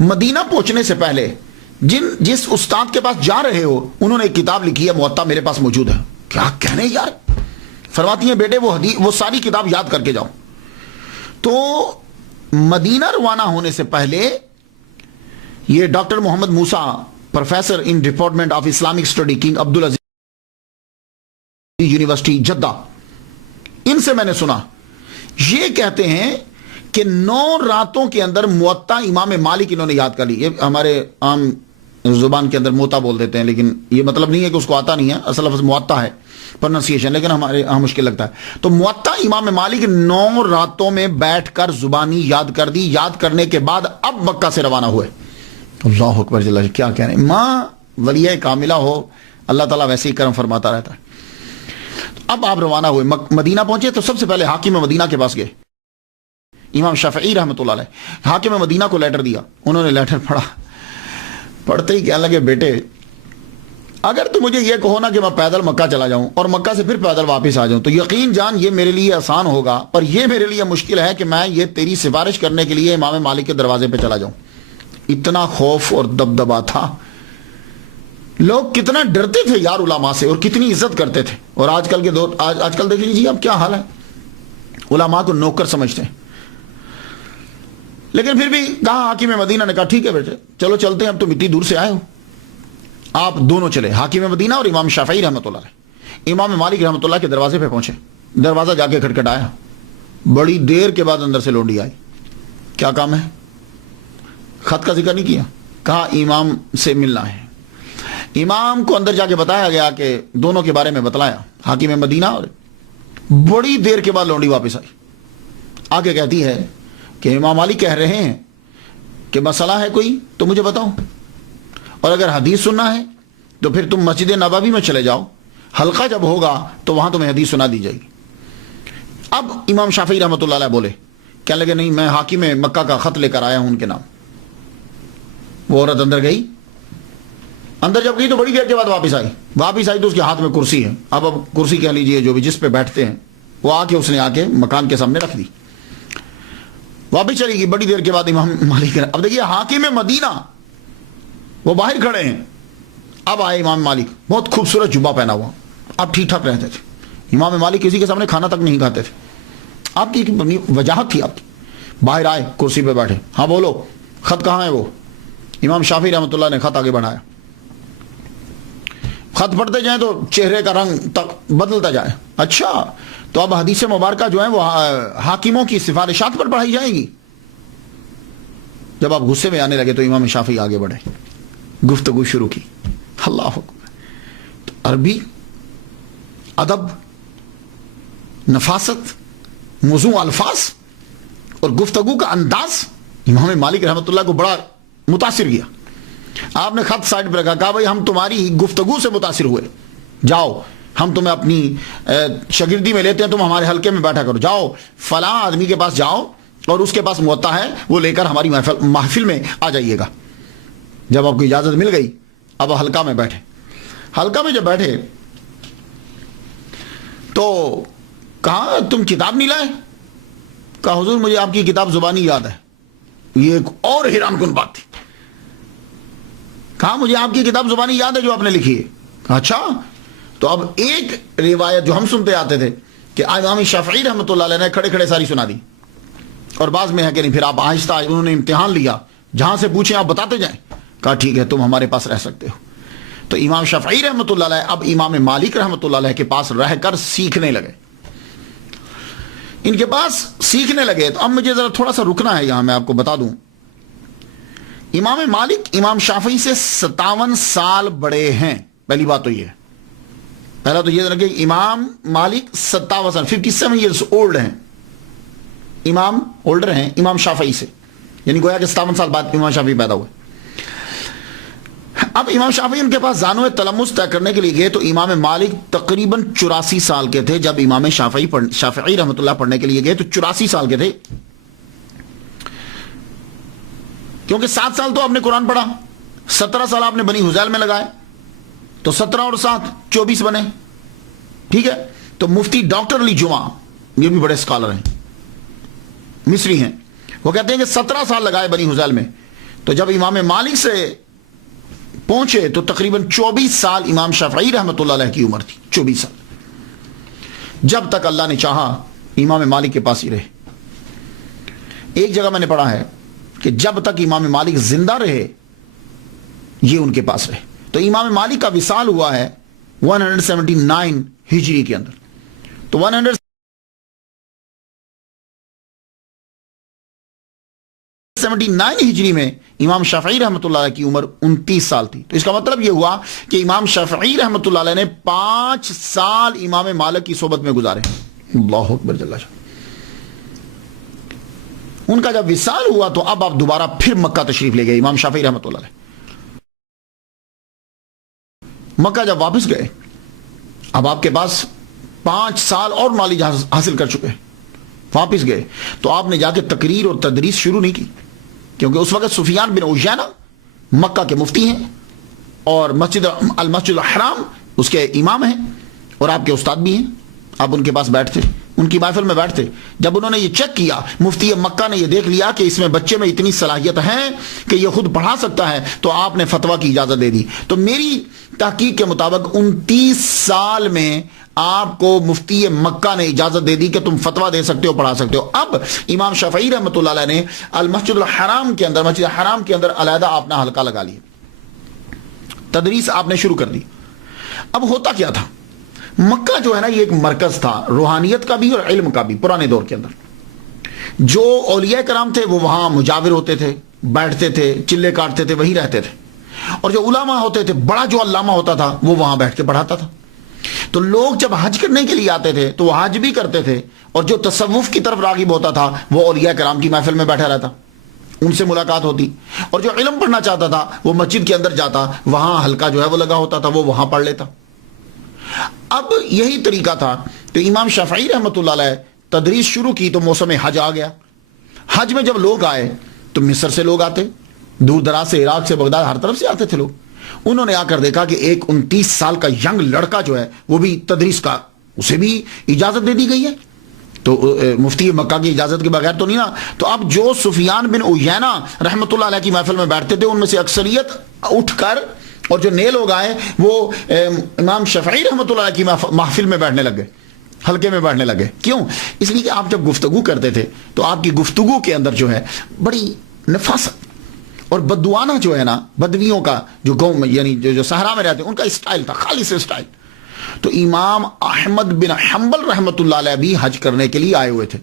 مدینہ پہنچنے سے پہلے جس استاد کے پاس جا رہے ہو انہوں نے ایک کتاب لکھی ہے، موطا میرے پاس موجود ہے. کیا کہنے یار. فرماتی ہیں بیٹے وہ ساری کتاب یاد کر کے جاؤ. تو مدینہ روانہ ہونے سے پہلے یہ doctor Muhammad Musa, professor in department of Islamic study, King Abdulaziz University Jeddah, ان سے میں نے سنا، یہ کہتے ہیں کہ 9 راتوں کے اندر موطا امام مالک انہوں نے یاد کر لی. یہ ہمارے عام زبان کے اندر موطا بول دیتے ہیں، لیکن یہ مطلب نہیں ہے کہ اس کو آتا نہیں ہے، اصل لفظ موطا ہے پروننسیشن، لیکن ہمارے یہاں مشکل لگتا ہے. تو موطا امام مالک 9 راتوں میں بیٹھ کر زبانی یاد کر دی. یاد کرنے کے بعد اب مکہ سے روانہ ہوئے. اللہ اکبر جل، کیا کہہ رہے ہیں. ماں ولیہ کاملہ ہو، اللہ تعالیٰ ویسے ہی کرم فرماتا رہتا ہے. اب آپ روانہ ہوئے، مدینہ پہنچے تو سب سے پہلے حاکم مدینہ کے پاس گئے، امام شافعی رحمۃ اللہ علیہ. حاکم مدینہ کو لیٹر دیا. انہوں نے لیٹر پڑھا. پڑھتے ہی کہنے لگے بیٹے اگر تو مجھے یہ کہو نا کہ میں پیدل مکہ چلا جاؤں اور مکہ سے پھر پیدل واپس آ جاؤں تو یقین جان یہ میرے لیے آسان ہوگا، اور یہ میرے لیے مشکل ہے کہ میں یہ تیری سفارش کرنے کے لیے امام مالک کے دروازے پہ چلا جاؤں. اتنا خوف اور دبدبا تھا. لوگ کتنا ڈرتے تھے یار علماء سے، اور کتنی عزت کرتے تھے. اور آج کل کے دور، آج کل دیکھ لیجیے اب کیا حال ہے، علماء کو نوکر سمجھتے ہیں. لیکن پھر بھی کہا حاکم مدینہ نے کہا ٹھیک ہے بیٹے چلو چلتے ہیں، اب تم اتنی دور سے آئے ہو. آپ دونوں چلے، حاکم مدینہ اور امام شافعی رحمۃ اللہ علیہ. امام مالک رحمۃ اللہ کے دروازے پہ پہنچے. دروازہ جا کے کھٹکھٹایا. بڑی دیر کے بعد اندر سے لونڈی آئی. کیا کام ہے؟ خط کا ذکر نہیں کیا، کہا امام سے ملنا ہے. امام کو اندر جا کے بتایا گیا کہ دونوں کے بارے میں بتلایا، حاکم مدینہ، اور بڑی دیر کے بعد لونڈی واپس آئی، آگے کہتی ہے کہ امام مالک کہہ رہے ہیں کہ مسئلہ ہے کوئی تو مجھے بتاؤ، اور اگر حدیث سننا ہے تو پھر تم مسجد نبوی میں چلے جاؤ، حلقہ جب ہوگا تو وہاں تمہیں حدیث سنا دی جائے گی۔ اب امام شافعی رحمۃ اللہ علیہ بولے، کہنے لگے نہیں، میں حاکم مکہ کا خط لے کر آیا ہوں ان کے نام۔ وہ عورت اندر گئی، اندر جب گئی تو بڑی دیر کے بعد واپس آئی تو اس کے ہاتھ میں کرسی ہے، اب کرسی کہہ لیجئے جو بھی جس پہ بیٹھتے ہیں، وہ اس نے آ کے مکان کے سامنے رکھ دی، واپس چلی گئی۔ بڑی دیر کے بعد امام مالک، اب دیکھیے حاکم مدینہ وہ باہر کھڑے ہیں، اب آئے امام مالک، بہت خوبصورت جبہ پہنا ہوا، اب ٹھیک ٹھاک رہتے تھے، امام مالک کسی کے سامنے کھانا تک نہیں کھاتے تھے، آپ کی وجاہت تھی آپ کی۔ باہر آئے، کرسی پہ بیٹھے، ہاں بولو، خط کہاں ہے؟ وہ امام شافعی رحمۃ اللہ نے خط آگے بڑھایا، خط پڑھتے جائیں تو چہرے کا رنگ تک بدلتا جائے، اچھا تو اب حدیث مبارکہ جو ہیں وہ حاکموں کی سفارشات پر پڑھائی جائے گی۔ جب آپ غصے میں آنے لگے تو امام شافعی آگے بڑھے، گفتگو شروع کی، اللہ اکبر، تو عربی، ادب، نفاست، موزوں الفاظ اور گفتگو کا انداز امام مالک رحمۃ اللہ کو بڑا متاثر کیا۔ آپ نے خط سائڈ پہ رکھا، کہا بھائی ہم تمہاری گفتگو سے متاثر ہوئے، جاؤ ہم تمہیں اپنی شاگردی میں لیتے ہیں، تم ہمارے حلقے میں بیٹھا کرو، جاؤ فلاں آدمی کے پاس جاؤ اور اس کے پاس موطا ہے، وہ لے کر ہماری محفل میں آ جائیے گا۔ جب آپ کو اجازت مل گئی، اب حلقہ میں بیٹھے، حلقہ میں جب بیٹھے تو کہا تم کتاب نہیں لائے؟ کہا حضور مجھے آپ کی کتاب زبانی یاد ہے۔ یہ ایک اور حیران کن بات تھی، کہا مجھے آپ کی کتاب زبانی یاد ہے جو آپ نے لکھی ہے۔ اچھا، تو اب ایک روایت جو ہم سنتے آتے تھے کہ امام شافعی رحمۃ اللہ علیہ نے کھڑے کھڑے ساری سنا دی، اور بعض میں ہے کہ نہیں، پھر آپ آہستہ انہوں نے امتحان لیا، جہاں سے پوچھیں آپ بتاتے جائیں، کہا ٹھیک ہے تم ہمارے پاس رہ سکتے ہو۔ تو امام شافعی رحمۃ اللہ علیہ اب امام مالک رحمۃ اللہ علیہ کے پاس رہ کر سیکھنے لگے، ان کے پاس سیکھنے لگے۔ تو اب مجھے ذرا تھوڑا سا رکنا ہے یہاں، میں آپ کو بتا دوں، امام مالک امام شافعی سے 57 سال بڑے ہیں، پہلی بات تو یہ ہے، پہلا تو یہ رکھے امام مالک 57 سال 57 ایئرس اولڈ ہیں، امام اولڈر ہیں امام شافعی سے، یعنی گویا کہ 57 سال بعد امام شافعی پیدا ہوئے۔ اب امام شافعی ان کے پاس زانو تلمس طے کرنے کے لیے گئے تو امام مالک تقریباً 84 سال کے تھے جب امام شافعی رحمۃ اللہ پڑھنے کے لیے گئے تو 84 سال کے تھے، کیونکہ 7 سال تو آپ نے قرآن پڑھا، 17 سال آپ نے بنی حذیل میں لگائے، تو 17 اور 7 24 بنے، ٹھیک ہے۔ تو مفتی ڈاکٹر علی جمعہ، یہ بھی بڑے اسکالر ہیں، مصری ہیں، وہ کہتے ہیں کہ 17 سال لگائے بنی حذیل میں، تو جب امام مالک سے پہنچے تو تقریباً 24 سال امام شافعی رحمۃ اللہ علیہ کی عمر تھی، 24 سال، جب تک اللہ نے چاہا امام مالک کے پاس ہی رہے۔ ایک جگہ میں نے پڑھا ہے کہ جب تک امام مالک زندہ رہے یہ ان کے پاس رہے۔ تو امام مالک کا وصال ہوا ہے 179 ہجری کے اندر، تو 179 ہجری میں امام شافعی رحمۃ اللہ علیہ کی عمر 29 سال تھی۔ تو اس کا مطلب یہ ہوا کہ امام شافعی رحمۃ اللہ علیہ نے 5 سال امام مالک کی صحبت میں گزارے، اللہ اکبر جل شانہ۔ ان کا جب وصال ہوا تو اب آپ دوبارہ پھر مکہ تشریف لے گئے امام شافعی رحمۃ اللہ علیہ۔ مکہ جب واپس گئے، اب آپ کے پاس 5 سال اور نالج حاصل کر چکے، واپس گئے تو آپ نے جا کے تقریر اور تدریس شروع نہیں کی، کیونکہ اس وقت سفیان بن عیینہ مکہ کے مفتی ہیں اور المسجد الحرام اس کے امام ہیں اور آپ کے استاد بھی ہیں۔ آپ ان کے پاس بیٹھتے، ان کی محفل میں بیٹھتے، جب انہوں نے یہ چیک کیا، مفتی مکہ نے یہ دیکھ لیا کہ اس میں بچے میں اتنی صلاحیت ہے کہ یہ خود پڑھا سکتا ہے، تو آپ نے فتویٰ کی اجازت دے دی۔ تو میری تحقیق کے مطابق 29 سال میں آپ کو مفتی مکہ نے اجازت دے دی کہ تم فتویٰ دے سکتے ہو، پڑھا سکتے ہو۔ اب امام شافعی رحمۃ اللہ علیہ نے المسجد الحرام کے اندر، مسجد حرام کے اندر علیحدہ اپنا حلقہ لگا لیا، تدریس آپ نے شروع کر دی۔ اب ہوتا کیا تھا، مکہ جو ہے نا یہ ایک مرکز تھا روحانیت کا بھی اور علم کا بھی پرانے دور کے اندر۔ جو اولیاء کرام تھے وہ وہاں مجاور ہوتے تھے، بیٹھتے تھے، چلے کاٹتے تھے، وہی رہتے تھے، اور جو علماء ہوتے تھے، بڑا جو علامہ ہوتا تھا وہ وہاں بیٹھ کے پڑھاتا تھا. تو لوگ جب حج کرنے کے لیے آتے تھے تو وہ حج بھی کرتے تھے، اور جو تصوف کی طرف راغب ہوتا تھا وہ اولیاء کرام کی محفل میں بیٹھا رہتا، ان سے ملاقات ہوتی. اور جو علم پڑھنا چاہتا تھا وہ مسجد کے اندر جاتا، وہاں حلقہ جو ہے وہ لگا ہوتا تھا، وہ وہاں پڑھ لیتا. اب یہی طریقہ تھا. تو امام شافعی رحمۃ اللہ علیہ تدریس شروع کی تو موسم حج آ گیا. حج میں جب لوگ آئے تو مصر سے لوگ آتے، دور دراز سے، عراق سے، بغداد، ہر طرف سے آتے تھے لوگ. انہوں نے آ کر دیکھا کہ ایک 29 سال کا ینگ لڑکا جو ہے وہ بھی تدریس کا، اسے بھی اجازت دے دی گئی ہے. تو مفتی مکہ کی اجازت کے بغیر تو نہیں نا. تو اب جو سفیان بن عیینہ رحمۃ اللہ علیہ کی محفل میں بیٹھتے تھے ان میں سے اکثریت اٹھ کر، اور جو نئے لوگ آئے وہ امام شافعی رحمۃ اللہ علیہ کی محفل میں بیٹھنے لگ گئے، حلقے میں بیٹھنے لگے. کیوں؟ اس لیے کہ آپ جب گفتگو کرتے تھے تو آپ کی گفتگو کے اندر جو ہے بڑی نفاست اور بدوانہ جو ہے نا، بدویوں کا جو گاؤں میں، یعنی جو صحرا میں رہتے ہیں، ان کا اسٹائل تھا، خالص اسٹائل. تو امام احمد بن حنبل رحمۃ اللہ علیہ بھی حج کرنے کے لیے آئے ہوئے تھے.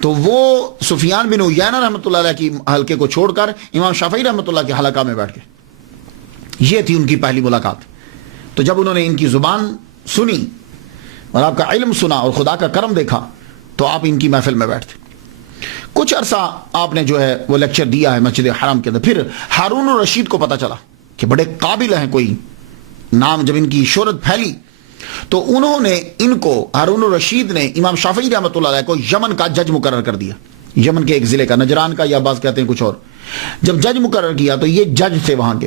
تو وہ سفیان بن عیینہ رحمۃ اللہ علیہ کی حلقے کو چھوڑ کر امام شافعی رحمۃ اللہ کے حلقہ میں بیٹھ گئے. یہ تھی ان کی پہلی ملاقات. تو جب انہوں نے ان کی زبان سنی اور آپ کا علم سنا اور خدا کا کرم دیکھا تو آپ ان کی محفل میں بیٹھتے. کچھ عرصہ آپ نے جو ہے وہ لیکچر دیا ہے مسجد حرام کے اندر. پھر ہارون الرشید کو پتا چلا کہ بڑے قابل ہیں، کوئی نام، جب ان کی شہرت پھیلی تو انہوں نے ان کو، ہارون الرشید نے امام شافعی رحمۃ اللہ علیہ کو یمن کا جج مقرر کر دیا. یمن کے ایک ضلع کا، نجران کا، یا بعض کہتے ہیں کچھ اور. جب جج مقرر کیا تو یہ جج تھے وہاں کے.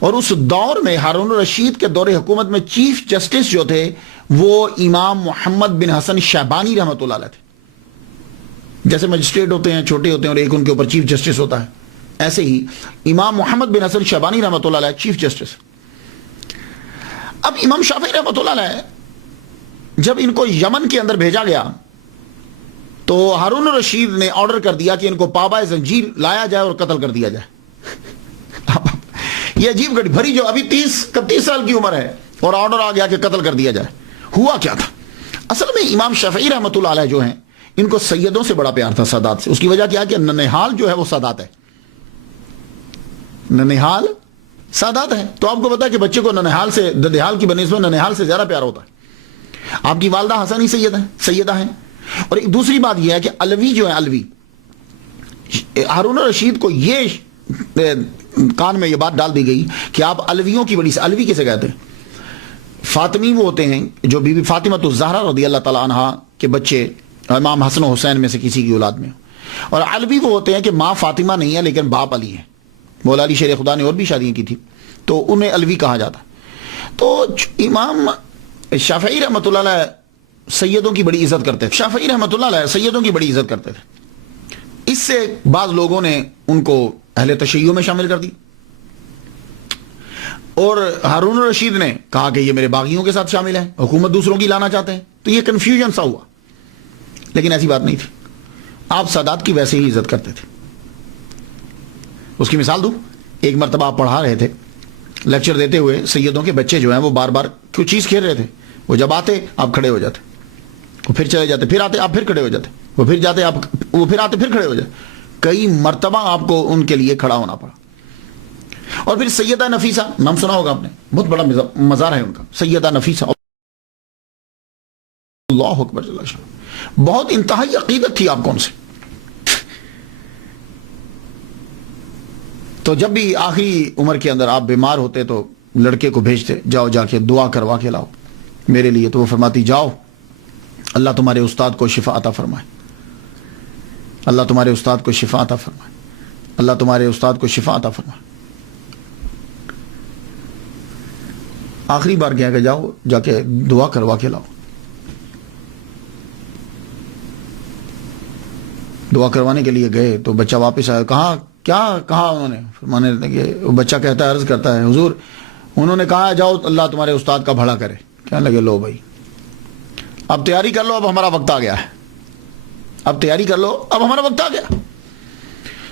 اور اس دور میں ہارون الرشید کے دور حکومت میں چیف جسٹس جو تھے وہ امام محمد بن حسن شیبانی رحمۃ اللہ علیہ تھے. جیسے مجسٹریٹ ہوتے ہیں، چھوٹے ہوتے ہیں، اور ایک ان کے اوپر چیف جسٹس ہوتا ہے، ایسے ہی امام محمد بن حسن شیبانی رحمۃ اللہ علیہ چیف جسٹس. اب امام شافعی رحمۃ اللہ علیہ جب ان کو یمن کے اندر بھیجا گیا تو ہارون الرشید نے آرڈر کر دیا کہ ان کو پابائے زنجیر لایا جائے اور قتل کر دیا جائے. یہ عجیب گھڑی بھری، جو ابھی 31 سال کی عمر ہے اور آرڈر آ گیا کہ قتل کر دیا جائے. ہوا کیا تھا؟ اصل میں امام شافعی رحمۃ اللہ علیہ جو ہیں ان کو سیدوں سے بڑا پیار تھا، سادات سے. اس کی وجہ کیا ہے کہ ننہال جو ہے وہ سادات ہے، ننہال سادات ہے. تو آپ کو پتا ہے کہ بچے کو ننہال سے، ددہال کی بنسبت ننہال سے زیادہ پیار ہوتا ہے. آپ کی والدہ حسنی سیدہ ہیں. اور ایک دوسری بات یہ ہے کہ علوی جو ہے، علوی، ہارون الرشید کو یہ کان میں یہ بات ڈال دی گئی کہ آپ علویوں کی بڑی، علوی کسے کہتے ہیں؟ فاطمی وہ ہوتے ہیں جو بی بی فاطمہ الزہرا رضی اللہ تعالیٰ عنہا کے بچے امام حسن و حسین میں سے کسی کی اولاد میں. اور علوی وہ ہوتے ہیں کہ ماں فاطمہ نہیں ہے لیکن باپ علی ہے. مولا علی شیر خدا نے اور بھی شادیاں کی تھی تو انہیں علوی کہا جاتا. تو امام شافعی رحمۃ اللہ علیہ سیدوں کی بڑی عزت کرتے تھے. شافعی رحمۃ اللہ علیہ سیدوں کی بڑی عزت کرتے تھے. اس سے بعض لوگوں نے ان کو اہل تشیع میں شامل کر دی، اور ہارون الرشید نے کہا کہ یہ میرے باغیوں کے ساتھ شامل ہیں، حکومت دوسروں کی لانا چاہتے ہیں. تو یہ کنفیوژن سا ہوا، لیکن ایسی بات نہیں تھی. آپ سادات کی ویسے ہی عزت کرتے تھے. اس کی مثال دوں. ایک مرتبہ آپ پڑھا رہے تھے، لیکچر دیتے ہوئے، سیدوں کے بچے جو ہیں وہ بار بار کچھ چیز کھیل رہے تھے. وہ جب آتے آپ کھڑے ہو جاتے، وہ پھر چلے جاتے، پھر آتے آپ پھر کھڑے ہو جاتے، وہ پھر جاتے آپ، وہ پھر آتے پھر کھڑے ہو جاتے. کئی مرتبہ آپ کو ان کے لیے کھڑا ہونا پڑا. اور پھر سیدہ نفیسہ، نام سنا ہوگا آپ نے، بہت بڑا مزار ہے ان کا، سیدہ نفیسہ، اللہ اکبر، بہت انتہائی عقیدت تھی آپ کو ان سے. تو جب بھی آخری عمر کے اندر آپ بیمار ہوتے تو لڑکے کو بھیجتے، جاؤ جا کے دعا کروا کے لاؤ میرے لیے. تو وہ فرماتی جاؤ، اللہ تمہارے استاد کو شفا عطا فرمائے، اللہ تمہارے استاد کو شفا عطا فرمائے، اللہ تمہارے استاد کو شفا عطا فرمائے. آخری بار کیا کہ جاؤ جا کے دعا کروا کے لاؤ. دعا کروانے کے لیے گئے تو بچہ واپس آیا. کہا انہوں نے فرمانے لگے، وہ بچہ کہتا ہے، عرض کرتا ہے، حضور انہوں نے کہا جاؤ اللہ تمہارے استاد کا بھلا کرے. کہنے لگے لو بھائی اب تیاری کر لو، اب ہمارا وقت آ گیا ہے، اب تیاری کر لو، اب ہمارا وقت آ گیا.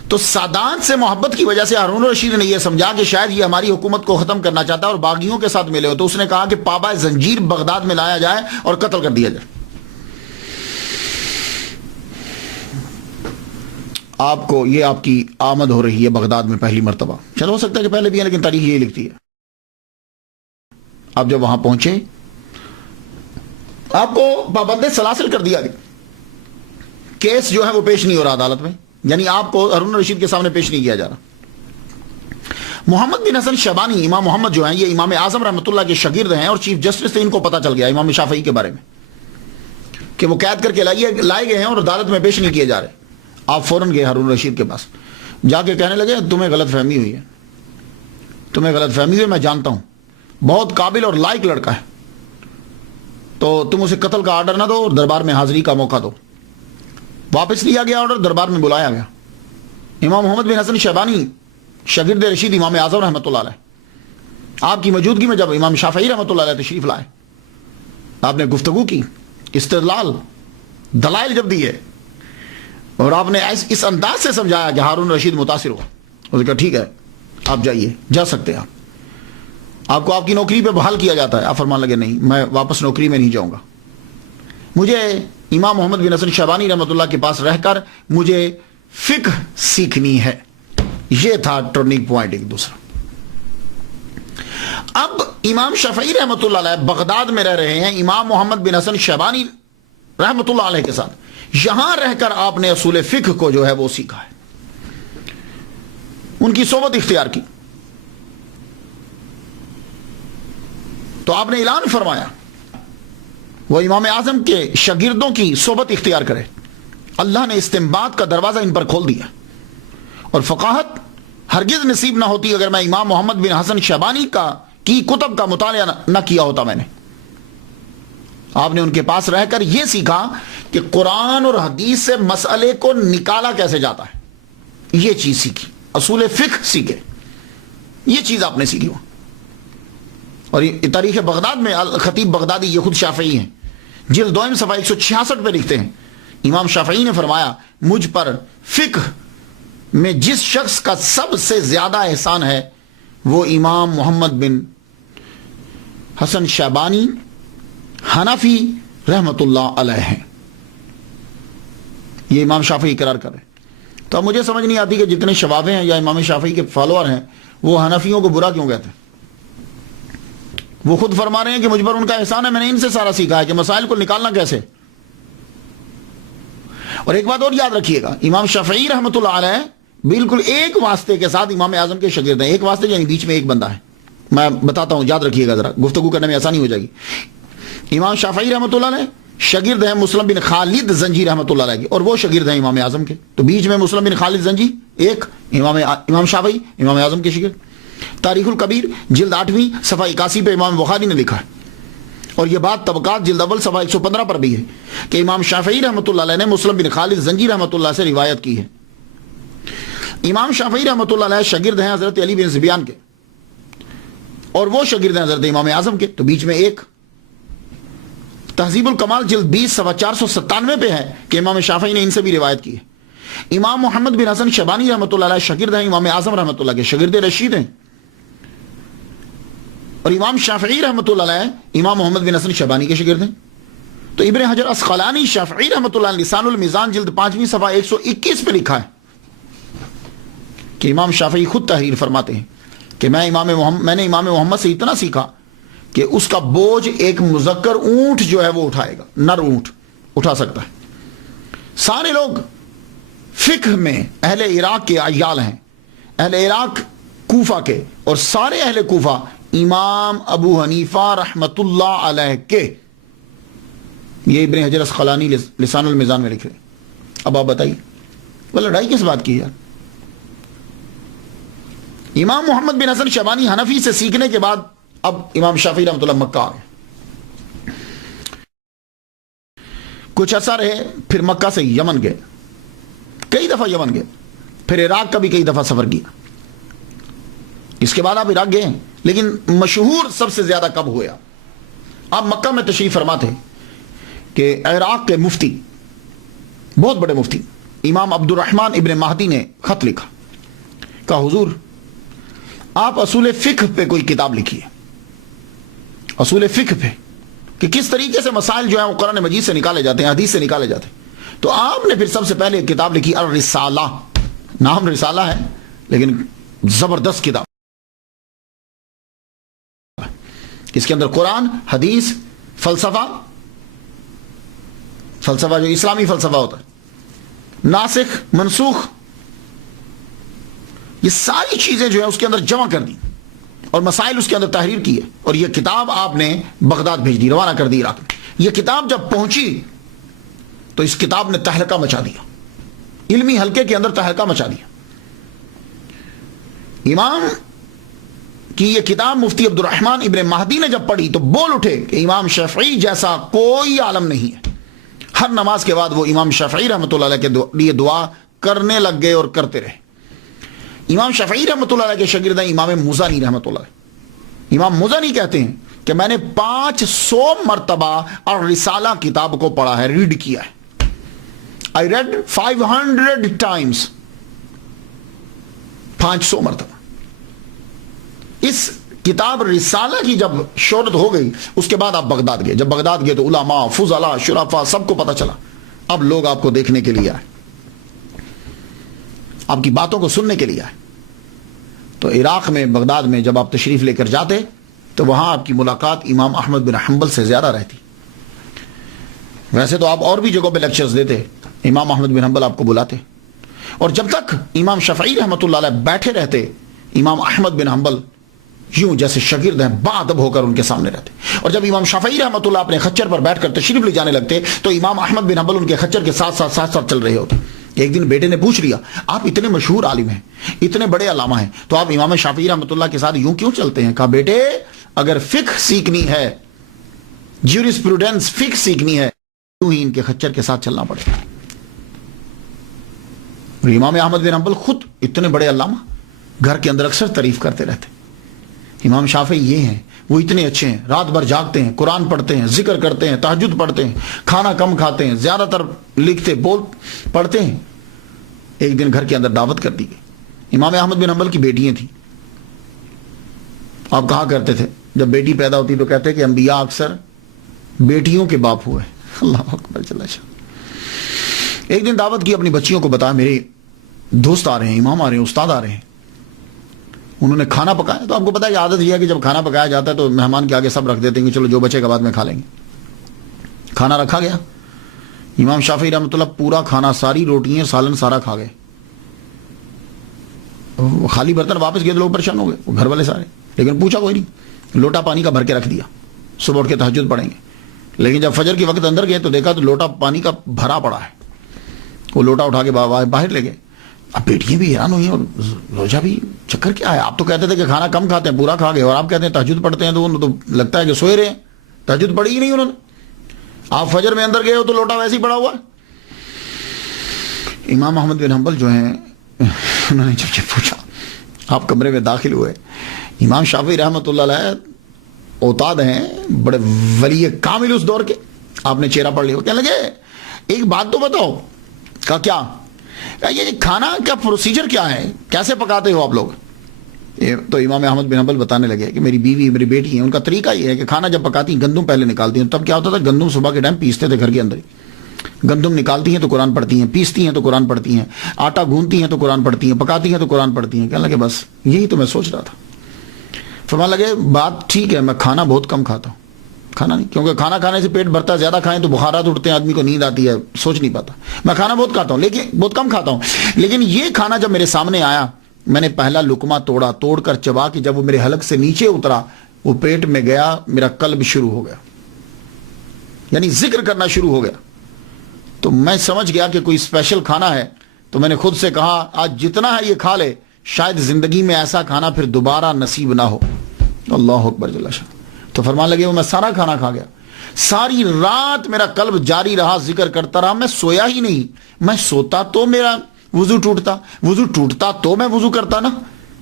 تو سادات سے محبت کی وجہ سے ہارون الرشید نے یہ سمجھا کہ شاید یہ ہماری حکومت کو ختم کرنا چاہتا ہے اور باغیوں کے ساتھ ملے ہو. تو اس نے کہا کہ پابائے زنجیر بغداد میں لایا جائے اور قتل کر دیا جائے. آپ کو یہ آپ کی آمد ہو رہی ہے بغداد میں پہلی مرتبہ. چلو ہو سکتا ہے کہ پہلے بھی ہے لیکن تاریخ یہ لکھتی ہے. آپ جب وہاں پہنچے آپ کو پابند سلاسل کر دیا گیا. کیس جو ہے وہ پیش نہیں ہو رہا عدالت میں، یعنی آپ کو ہارون رشید کے سامنے پیش نہیں کیا جا رہا. محمد بن حسن شیبانی، امام محمد جو ہیں یہ امام اعظم رحمۃ اللہ کے شاگرد ہیں اور چیف جسٹس سے ان کو پتہ چل گیا امام شافعی کے بارے میں کہ وہ قید کر کے لائے گئے ہیں اور عدالت میں پیش نہیں کیے جا رہے. آپ فوراً گئے ہارون رشید کے پاس، جا کے کہنے لگے تمہیں غلط فہمی ہوئی ہے، تمہیں غلط فہمی ہوئی، میں جانتا ہوں بہت قابل اور لائق لڑکا ہے، تو تم اسے قتل کا آرڈر نہ دو اور دربار میں حاضری کا موقع دو. واپس لیا گیا آرڈر، دربار میں بلایا گیا. امام محمد بن حسن شیبانی شاگرد رشید امام اعظم رحمۃ اللہ علیہ، آپ کی موجودگی میں جب امام شافعی رحمۃ اللہ علیہ تشریف لائے، آپ نے گفتگو کی، استدلال دلائل جب دیے اور آپ نے اس انداز سے سمجھایا کہ ہارون رشید متاثر ہوا. اس نے کہا ٹھیک ہے آپ جائیے، جا سکتے ہیں آپ کو آپ کی نوکری پہ بحال کیا جاتا ہے. آپ فرمان لگے نہیں، میں واپس نوکری میں نہیں جاؤں گا، مجھے امام محمد بن حسن شیبانی رحمۃ اللہ کے پاس رہ کر مجھے فقہ سیکھنی ہے. یہ تھا ٹرننگ پوائنٹ ایک دوسرا. اب امام شافعی رحمۃ اللہ علیہ بغداد میں رہ رہے ہیں امام محمد بن حسن شیبانی رحمۃ اللہ علیہ کے ساتھ. یہاں رہ کر آپ نے اصول فقہ کو جو ہے وہ سیکھا ہے، ان کی صحبت اختیار کی. تو آپ نے اعلان فرمایا وہ امام اعظم کے شاگردوں کی صحبت اختیار کرے. اللہ نے استنباط کا دروازہ ان پر کھول دیا اور فقاہت ہرگز نصیب نہ ہوتی اگر میں امام محمد بن حسن شیبانی کی کتب کا مطالعہ نہ کیا ہوتا. میں نے آپ نے ان کے پاس رہ کر یہ سیکھا کہ قرآن اور حدیث سے مسئلے کو نکالا کیسے جاتا ہے، یہ چیز سیکھی، اصول فقہ سیکھے، یہ چیز آپ نے سیکھی. اور تاریخ بغداد میں الخطیب بغدادی یہ خود شافعی ہیں، جلد 2 صفحہ 166 پہ لکھتے ہیں امام شافعی نے فرمایا مجھ پر فقہ میں جس شخص کا سب سے زیادہ احسان ہے وہ امام محمد بن حسن شیبانی حنفی رحمت اللہ علیہ ہیں. یہ امام شافعی اقرار کر رہے ہیں. تو اب مجھے سمجھ نہیں آتی کہ جتنے شوافے ہیں یا امام شافعی کے فالوور ہیں وہ حنفیوں کو برا کیوں کہتے ہیں. وہ خود فرما رہے ہیں کہ مجھ پر ان کا احسان ہے، میں نے ان سے سارا سیکھا ہے کہ مسائل کو نکالنا کیسے. اور ایک بات اور یاد رکھیے گا، امام شافعی رحمۃ اللہ علیہ بالکل ایک واسطے کے ساتھ امام اعظم کے شاگرد ہیں. ایک واسطے یعنی بیچ میں ایک بندہ ہے. میں بتاتا ہوں، یاد رکھیے گا ذرا، گفتگو کرنے میں آسانی ہو جائے گی. امام شافعی رحمۃ اللہ علیہ شاگرد ہیں مسلم بن خالد زنجی رحمۃ اللہ علیہ کے، اور وہ شاگرد ہیں امام اعظم کے. تو بیچ میں مسلم بن خالد زنجی ایک، امام شافعی امام اعظم کے شاگرد. تاریخ الکبیر جلد 8 صفحہ 81 پہ امام بخاری نے لکھا ہے، اور یہ بات طبقات جلد اول صفحہ 115 پر بھی ہے کہ امام شافعی رحمۃ اللہ علیہ نے مسلم بن خالد زنجی رحمۃ اللہ سے روایت کی ہے. امام شافعی رحمۃ اللہ علیہ شاگرد ہیں حضرت علی بن زبیان کے، اور وہ شاگرد ہیں حضرت امام اعظم کے. تو بیچ میں ایک. تہذیب الکمال جلد 20 صفحہ 497 پہ ہے کہ امام شافعی نے ان سے بھی روایت کی ہے. امام محمد بن حسن شیبانی رحمۃ اللہ علیہ شاگرد ہیں امام اعظم رحمۃ اللہ کے، شاگرد رشید ہیں. اور امام شافعی رحمۃ اللہ علیہ امام محمد بن حسن شیبانی کے شاگرد ہیں. تو ابن حجر اسقلانی شافعی رحمۃ اللہ علیہ لسان المیزان جلد 5 صفحہ 121 پہ لکھا ہے کہ امام شافعی خود تحریر فرماتے ہیں کہ میں نے امام محمد سے اتنا سیکھا کہ اس کا بوجھ ایک مذکر اونٹ جو ہے وہ اٹھائے گا، نر اونٹ اٹھا سکتا ہے. سارے لوگ فقہ میں اہل عراق کے عیال ہیں، اہل عراق کوفہ کے، اور سارے اہل کوفہ امام ابو حنیفہ رحمت اللہ علیہ کے. یہ ابن حجر اسقلانی لسان المیزان میں لکھ رہے. اب آپ بتائیے وہ لڑائی کس بات کی ہے؟ امام محمد بن حسن شیبانی حنفی سے سیکھنے کے بعد اب امام شافعی رحمۃ اللہ مکہ آ گئے. کچھ عرصہ رہے، پھر مکہ سے یمن گئے، کئی دفعہ یمن گئے، پھر عراق کا بھی کئی دفعہ سفر کیا. اس کے بعد آپ عراق گئے، لیکن مشہور سب سے زیادہ کب ہوا؟ آپ مکہ میں تشریف فرما تھے کہ عراق کے مفتی، بہت بڑے مفتی امام عبد الرحمن ابن مہدی نے خط لکھا، کہا حضور آپ اصول فقہ پہ کوئی کتاب لکھیے، اصول فقہ پہ کہ کس طریقے سے مسائل جو ہیں وہ قرآن مجید سے نکالے جاتے ہیں، حدیث سے نکالے جاتے ہیں. تو آپ نے پھر سب سے پہلے ایک کتاب لکھی الرسالہ، نام رسالہ ہے لیکن زبردست کتاب، اس کے اندر قرآن، حدیث، فلسفہ جو اسلامی فلسفہ ہوتا ہے، ناسخ منسوخ، یہ ساری چیزیں جو ہے اس کے اندر جمع کر دی اور مسائل اس کے اندر تحریر کی ہے، اور یہ کتاب آپ نے بغداد بھیج دی، روانہ کر دی عراق میں۔ یہ کتاب جب پہنچی تو اس کتاب نے تہلکہ مچا دیا، علمی حلقے کے اندر تہلکہ مچا دیا۔ امام کی یہ کتاب مفتی عبد الرحمن ابن مہدی نے جب پڑھی تو بول اٹھے کہ امام شافعی جیسا کوئی عالم نہیں ہے۔ ہر نماز کے بعد وہ امام شافعی رحمۃ اللہ علیہ کے لیے دعا کرنے لگ گئے اور کرتے رہے۔ امام شافعی رحمۃ اللہ علیہ کے شاگرد ہیں امام مزنی رحمۃ اللہ علیہ۔ امام مزنی کہتے ہیں کہ میں نے 500 مرتبہ الرسالہ کتاب کو پڑھا ہے، ریڈ کیا ہے۔ I read 500 times، 500 مرتبہ۔ اس کتاب رسالہ کی جب شہرت ہو گئی اس کے بعد آپ بغداد گئے۔ جب بغداد گئے تو علماء، فضلاء، شرفاء سب کو پتہ چلا، اب لوگ آپ کو دیکھنے کے لیے آئے، آپ کی باتوں کو سننے کے لیے آئے۔ تو عراق میں، بغداد میں جب آپ تشریف لے کر جاتے تو وہاں آپ کی ملاقات امام احمد بن حنبل سے زیادہ رہتی۔ ویسے تو آپ اور بھی جگہوں پہ لیکچرز دیتے، امام احمد بن حنبل آپ کو بلاتے، اور جب تک امام شافعی رحمۃ اللہ علیہ بیٹھے رہتے، امام احمد بن حنبل یوں جیسے شاگرد ہیں باادب ہو کر ان کے سامنے رہتے، اور جب امام شافعی رحمۃ اللہ اپنے خچر پر بیٹھ کر تشریف لے جانے لگتے تو امام احمد بن حنبل ان کے خچر کے ساتھ ساتھ چل رہے ہوتے۔ ایک دن بیٹے نے پوچھ لیا، آپ اتنے مشہور عالم ہیں، اتنے بڑے علامہ ہیں، تو آپ امام شافعی رحمۃ اللہ کے ساتھ یوں کیوں چلتے ہیں؟ کہا بیٹے اگر فقہ سیکھنی ہے، جیورسپروڈنس، فقہ سیکھنی ہے، یوں ہی ان کے خچر کے ساتھ چلنا پڑے گا۔ اور امام احمد بن حنبل خود اتنے بڑے علامہ، گھر کے اندر اکثر تعریف کرتے رہتے، امام شافعی یہ ہیں، وہ اتنے اچھے ہیں، رات بھر جاگتے ہیں، قرآن پڑھتے ہیں، ذکر کرتے ہیں، تہجد پڑھتے ہیں، کھانا کم کھاتے ہیں، زیادہ تر لکھتے پڑھتے ہیں۔ ایک دن گھر کے اندر دعوت کر دی گئی۔ امام احمد بن حنبل کی بیٹیاں تھیں۔ آپ کہا کرتے تھے جب بیٹی پیدا ہوتی تو کہتے کہ انبیاء اکثر بیٹیوں کے باپ ہوئے۔ اللہ اکبر جل شان۔ ایک دن دعوت کی، اپنی بچیوں کو بتایا میرے دوست آ رہے ہیں، امام آ رہے ہیں، استاد آ رہے ہیں۔ انہوں نے کھانا پکایا، تو آپ کو پتا ہے عادت یہ ہے کہ جب کھانا پکایا جاتا ہے تو مہمان کے آگے سب رکھ دیتے ہیں کہ چلو جو بچے گا بعد میں کھا لیں گے۔ کھانا رکھا گیا، امام شافعی رحمۃ اللہ پورا کھانا، ساری روٹیاں، سالن سارا کھا گئے۔ خالی برتن واپس گئے تو لوگ پریشان ہو گئے، وہ گھر والے سارے، لیکن پوچھا کوئی نہیں، لوٹا پانی کا بھر کے رکھ دیا، صبح اٹھ کے تہجد پڑھیں گے۔ لیکن جب فجر کے وقت اندر گئے تو دیکھا تو لوٹا پانی کا بھرا پڑا ہے، وہ لوٹا اٹھا کے باہر لے گئے۔ اب بیٹیاں بھی حیران ہوئی اور روجا بھی، چکر کیا ہے؟ آپ تو کہتے تھے کہ کھانا کم کھاتے ہیں، پورا کھا گئے، اور آپ کہتے ہیں تہجد پڑھتے ہیں، تو انہوں تو لگتا ہے کہ سوئے رہے ہیں، تہجد پڑھی ہی نہیں انہوں نے۔ آپ فجر میں اندر گئے ہو تو لوٹا ویسے ہی پڑا ہوا ہے۔ امام احمد بن حنبل جو ہیں انہوں نے جب پوچھا، آپ کمرے میں داخل ہوئے، امام شافعی رحمۃ اللہ علیہ اوتاد ہیں، بڑے ولی کامل اس دور کے، آپ نے چہرہ پڑھ لیا، کہنے لگے ایک بات تو بتاؤ۔ کہا کیا؟ یہ کھانا کا پروسیجر کیا ہے، کیسے پکاتے ہو آپ لوگ؟ تو امام احمد بن حنبل بتانے لگے کہ میری بیوی، میری بیٹی ہیں، ان کا طریقہ یہ ہے کہ کھانا جب پکاتی ہیں گندم پہلے نکالتی ہیں۔ تب کیا ہوتا تھا، گندم صبح کے ٹائم پیستے تھے گھر کے اندر ہی، گندم نکالتی ہیں تو قرآن پڑھتی ہیں، پیستی ہیں تو قرآن پڑھتی ہیں، آٹا گھونتی ہیں تو قرآن پڑھتی ہیں، پکاتی ہیں تو قرآن پڑھتی ہیں۔ کہنے لگے بس یہی تو میں سوچ رہا تھا۔ فرمانے لگے بات ٹھیک ہے، میں کھانا بہت کم کھاتا ہوں، کھانا نہیں، کیونکہ کھانا کھانے سے پیٹ بھرتا ہے، زیادہ کھائیں تو بخارات اٹھتے ہیں، آدمی کو نیند آتی ہے، سوچ نہیں پاتا۔ میں کھانا بہت کھاتا ہوں لیکن بہت کم کھاتا ہوں، لیکن یہ کھانا جب میرے سامنے آیا، میں نے پہلا لقمہ توڑا، توڑ کر چبا کے جب وہ میرے حلق سے نیچے اترا، وہ پیٹ میں گیا، میرا قلب شروع ہو گیا، یعنی ذکر کرنا شروع ہو گیا۔ تو میں سمجھ گیا کہ کوئی اسپیشل کھانا ہے، تو میں نے خود سے کہا آج جتنا ہے یہ کھا لے، شاید زندگی میں ایسا کھانا پھر دوبارہ نصیب نہ ہو۔ اللہ اکبر جل شان۔ تو فرمان لگے وہ میں سارا کھانا کھا گیا، ساری رات میرا قلب جاری رہا، ذکر کرتا رہا، میں سویا ہی نہیں۔ میں سوتا تو میرا وضو ٹوٹتا، وضو ٹوٹتا تو میں وضو کرتا نا،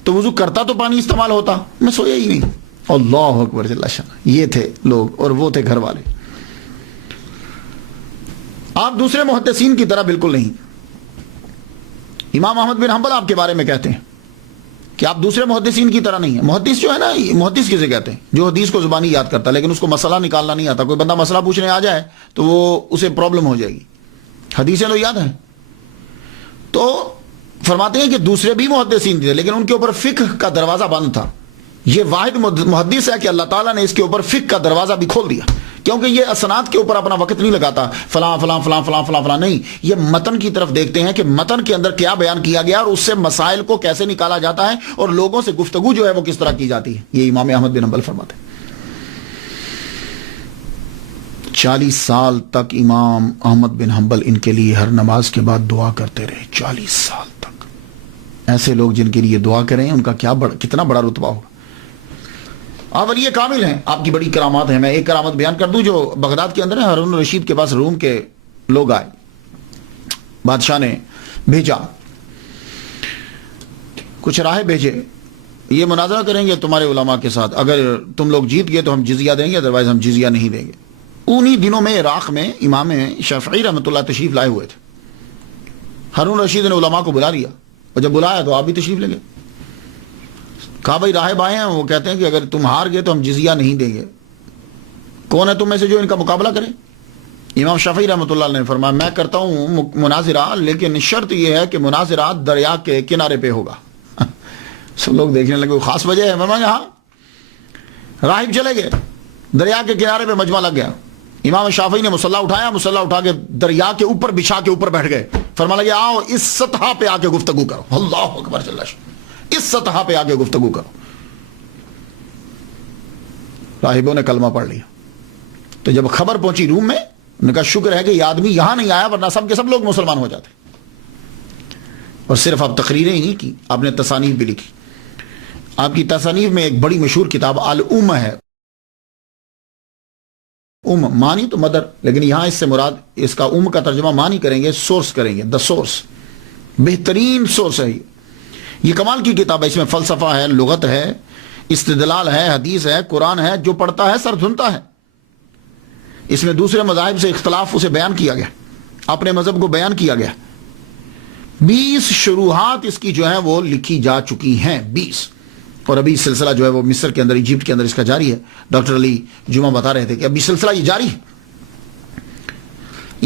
تو وضو کرتا تو پانی استعمال ہوتا، میں سویا ہی نہیں۔ اللہ اکبر جل شان۔ یہ تھے لوگ اور وہ تھے گھر والے۔ آپ دوسرے محدثین کی طرح بالکل نہیں۔ امام احمد بن حنبل آپ کے بارے میں کہتے ہیں کہ آپ دوسرے محدثین کی طرح نہیں ہیں۔ محدث جو ہے نا، محدث کسے کہتے ہیں؟ جو حدیث کو زبانی یاد کرتا ہے لیکن اس کو مسئلہ نکالنا نہیں آتا۔ کوئی بندہ مسئلہ پوچھنے آ جائے تو وہ اسے پرابلم ہو جائے گی حدیثیں تو یاد ہیں. تو فرماتے ہیں کہ دوسرے بھی محدثین تھے لیکن ان کے اوپر فقہ کا دروازہ بند تھا. یہ واحد محدث ہے کہ اللہ تعالیٰ نے اس کے اوپر فقہ کا دروازہ بھی کھول دیا, کیونکہ یہ اسناد کے اوپر اپنا وقت نہیں لگاتا فلاں فلاں فلاں فلاں فلاں فلاں, نہیں, یہ متن کی طرف دیکھتے ہیں کہ متن کے اندر کیا بیان کیا گیا اور اس سے مسائل کو کیسے نکالا جاتا ہے اور لوگوں سے گفتگو جو ہے وہ کس طرح کی جاتی ہے. یہ امام احمد بن حنبل فرماتے ہیں. 40 سال تک امام احمد بن حنبل ان کے لیے ہر نماز کے بعد دعا کرتے رہے. 40 سال تک. ایسے لوگ جن کے لیے دعا کریں ان کا کتنا بڑا رتبہ ہوگا. آپ ولی کامل ہیں, آپ کی بڑی کرامات ہیں. میں ایک کرامت بیان کر دوں جو بغداد کے اندر ہے. ہارون الرشید کے پاس روم کے لوگ آئے, بادشاہ نے بھیجا, کچھ راہ بھیجے, یہ مناظرہ کریں گے تمہارے علماء کے ساتھ, اگر تم لوگ جیت گئے تو ہم جزیہ دیں گے, ادروائز ہم جزیہ نہیں دیں گے. انہی دنوں میں عراق میں امام شافعی رحمۃ اللہ تشریف لائے ہوئے تھے. ہارون الرشید نے علماء کو بلا لیا, اور جب بلایا تو آپ بھی تشریف لے گئے. کہا بھائی راہب آئے ہیں, وہ کہتے ہیں کہ اگر تم ہار گئے تو ہم جزیہ نہیں دیں گے, کون ہے تم میں سے جو ان کا مقابلہ کرے؟ امام شافعی رحمۃ اللہ نے فرمایا میں کرتا ہوں مناظرہ, لیکن شرط یہ ہے کہ مناظرہ دریا کے کنارے پہ ہوگا. سب لوگ دیکھنے لگے, خاص وجہ ہے؟ فرمایا ہاں. راہب چلے گئے, دریا کے کنارے پہ مجمع لگ گیا. امام شافعی نے مصلی اٹھایا, مصلی اٹھا کے دریا کے اوپر بچھا کے اوپر بیٹھ گئے. فرمایا لگے آؤ اس سطح پہ آ کے گفتگو کرو. اللہ اکبر, اس سطح پہ آ کے گفتگو کرو. راہبوں نے کلمہ پڑھ لیا. تو جب خبر پہنچی روم میں, انہوں نے کہا شکر ہے کہ یہ آدمی یہاں نہیں آیا, ورنہ سب کے سب لوگ مسلمان ہو جاتے. اور صرف آپ تقریریں ہی نہیں کی, آپ نے تصانیف بھی لکھی. آپ کی تصانیف میں ایک بڑی مشہور کتاب الام ہے. مانی تو مدر, لیکن یہاں اس سے مراد, اس کا کا ترجمہ مانی کریں گے, سورس کریں گے, دا سورس, بہترین سورس ہے. یہ کمال کی کتاب ہے. اس میں فلسفہ ہے, لغت ہے, استدلال ہے, حدیث ہے, قرآن ہے. جو پڑھتا ہے سر دھنتا ہے. اس میں دوسرے مذاہب سے اختلاف اسے بیان کیا گیا, اپنے مذہب کو بیان کیا گیا. 20 شروحات اس کی جو ہیں وہ لکھی جا چکی ہیں, 20. اور ابھی سلسلہ جو ہے وہ مصر کے اندر, ایجپٹ کے اندر اس کا جاری ہے. ڈاکٹر علی جمعہ بتا رہے تھے کہ ابھی سلسلہ یہ جاری ہے.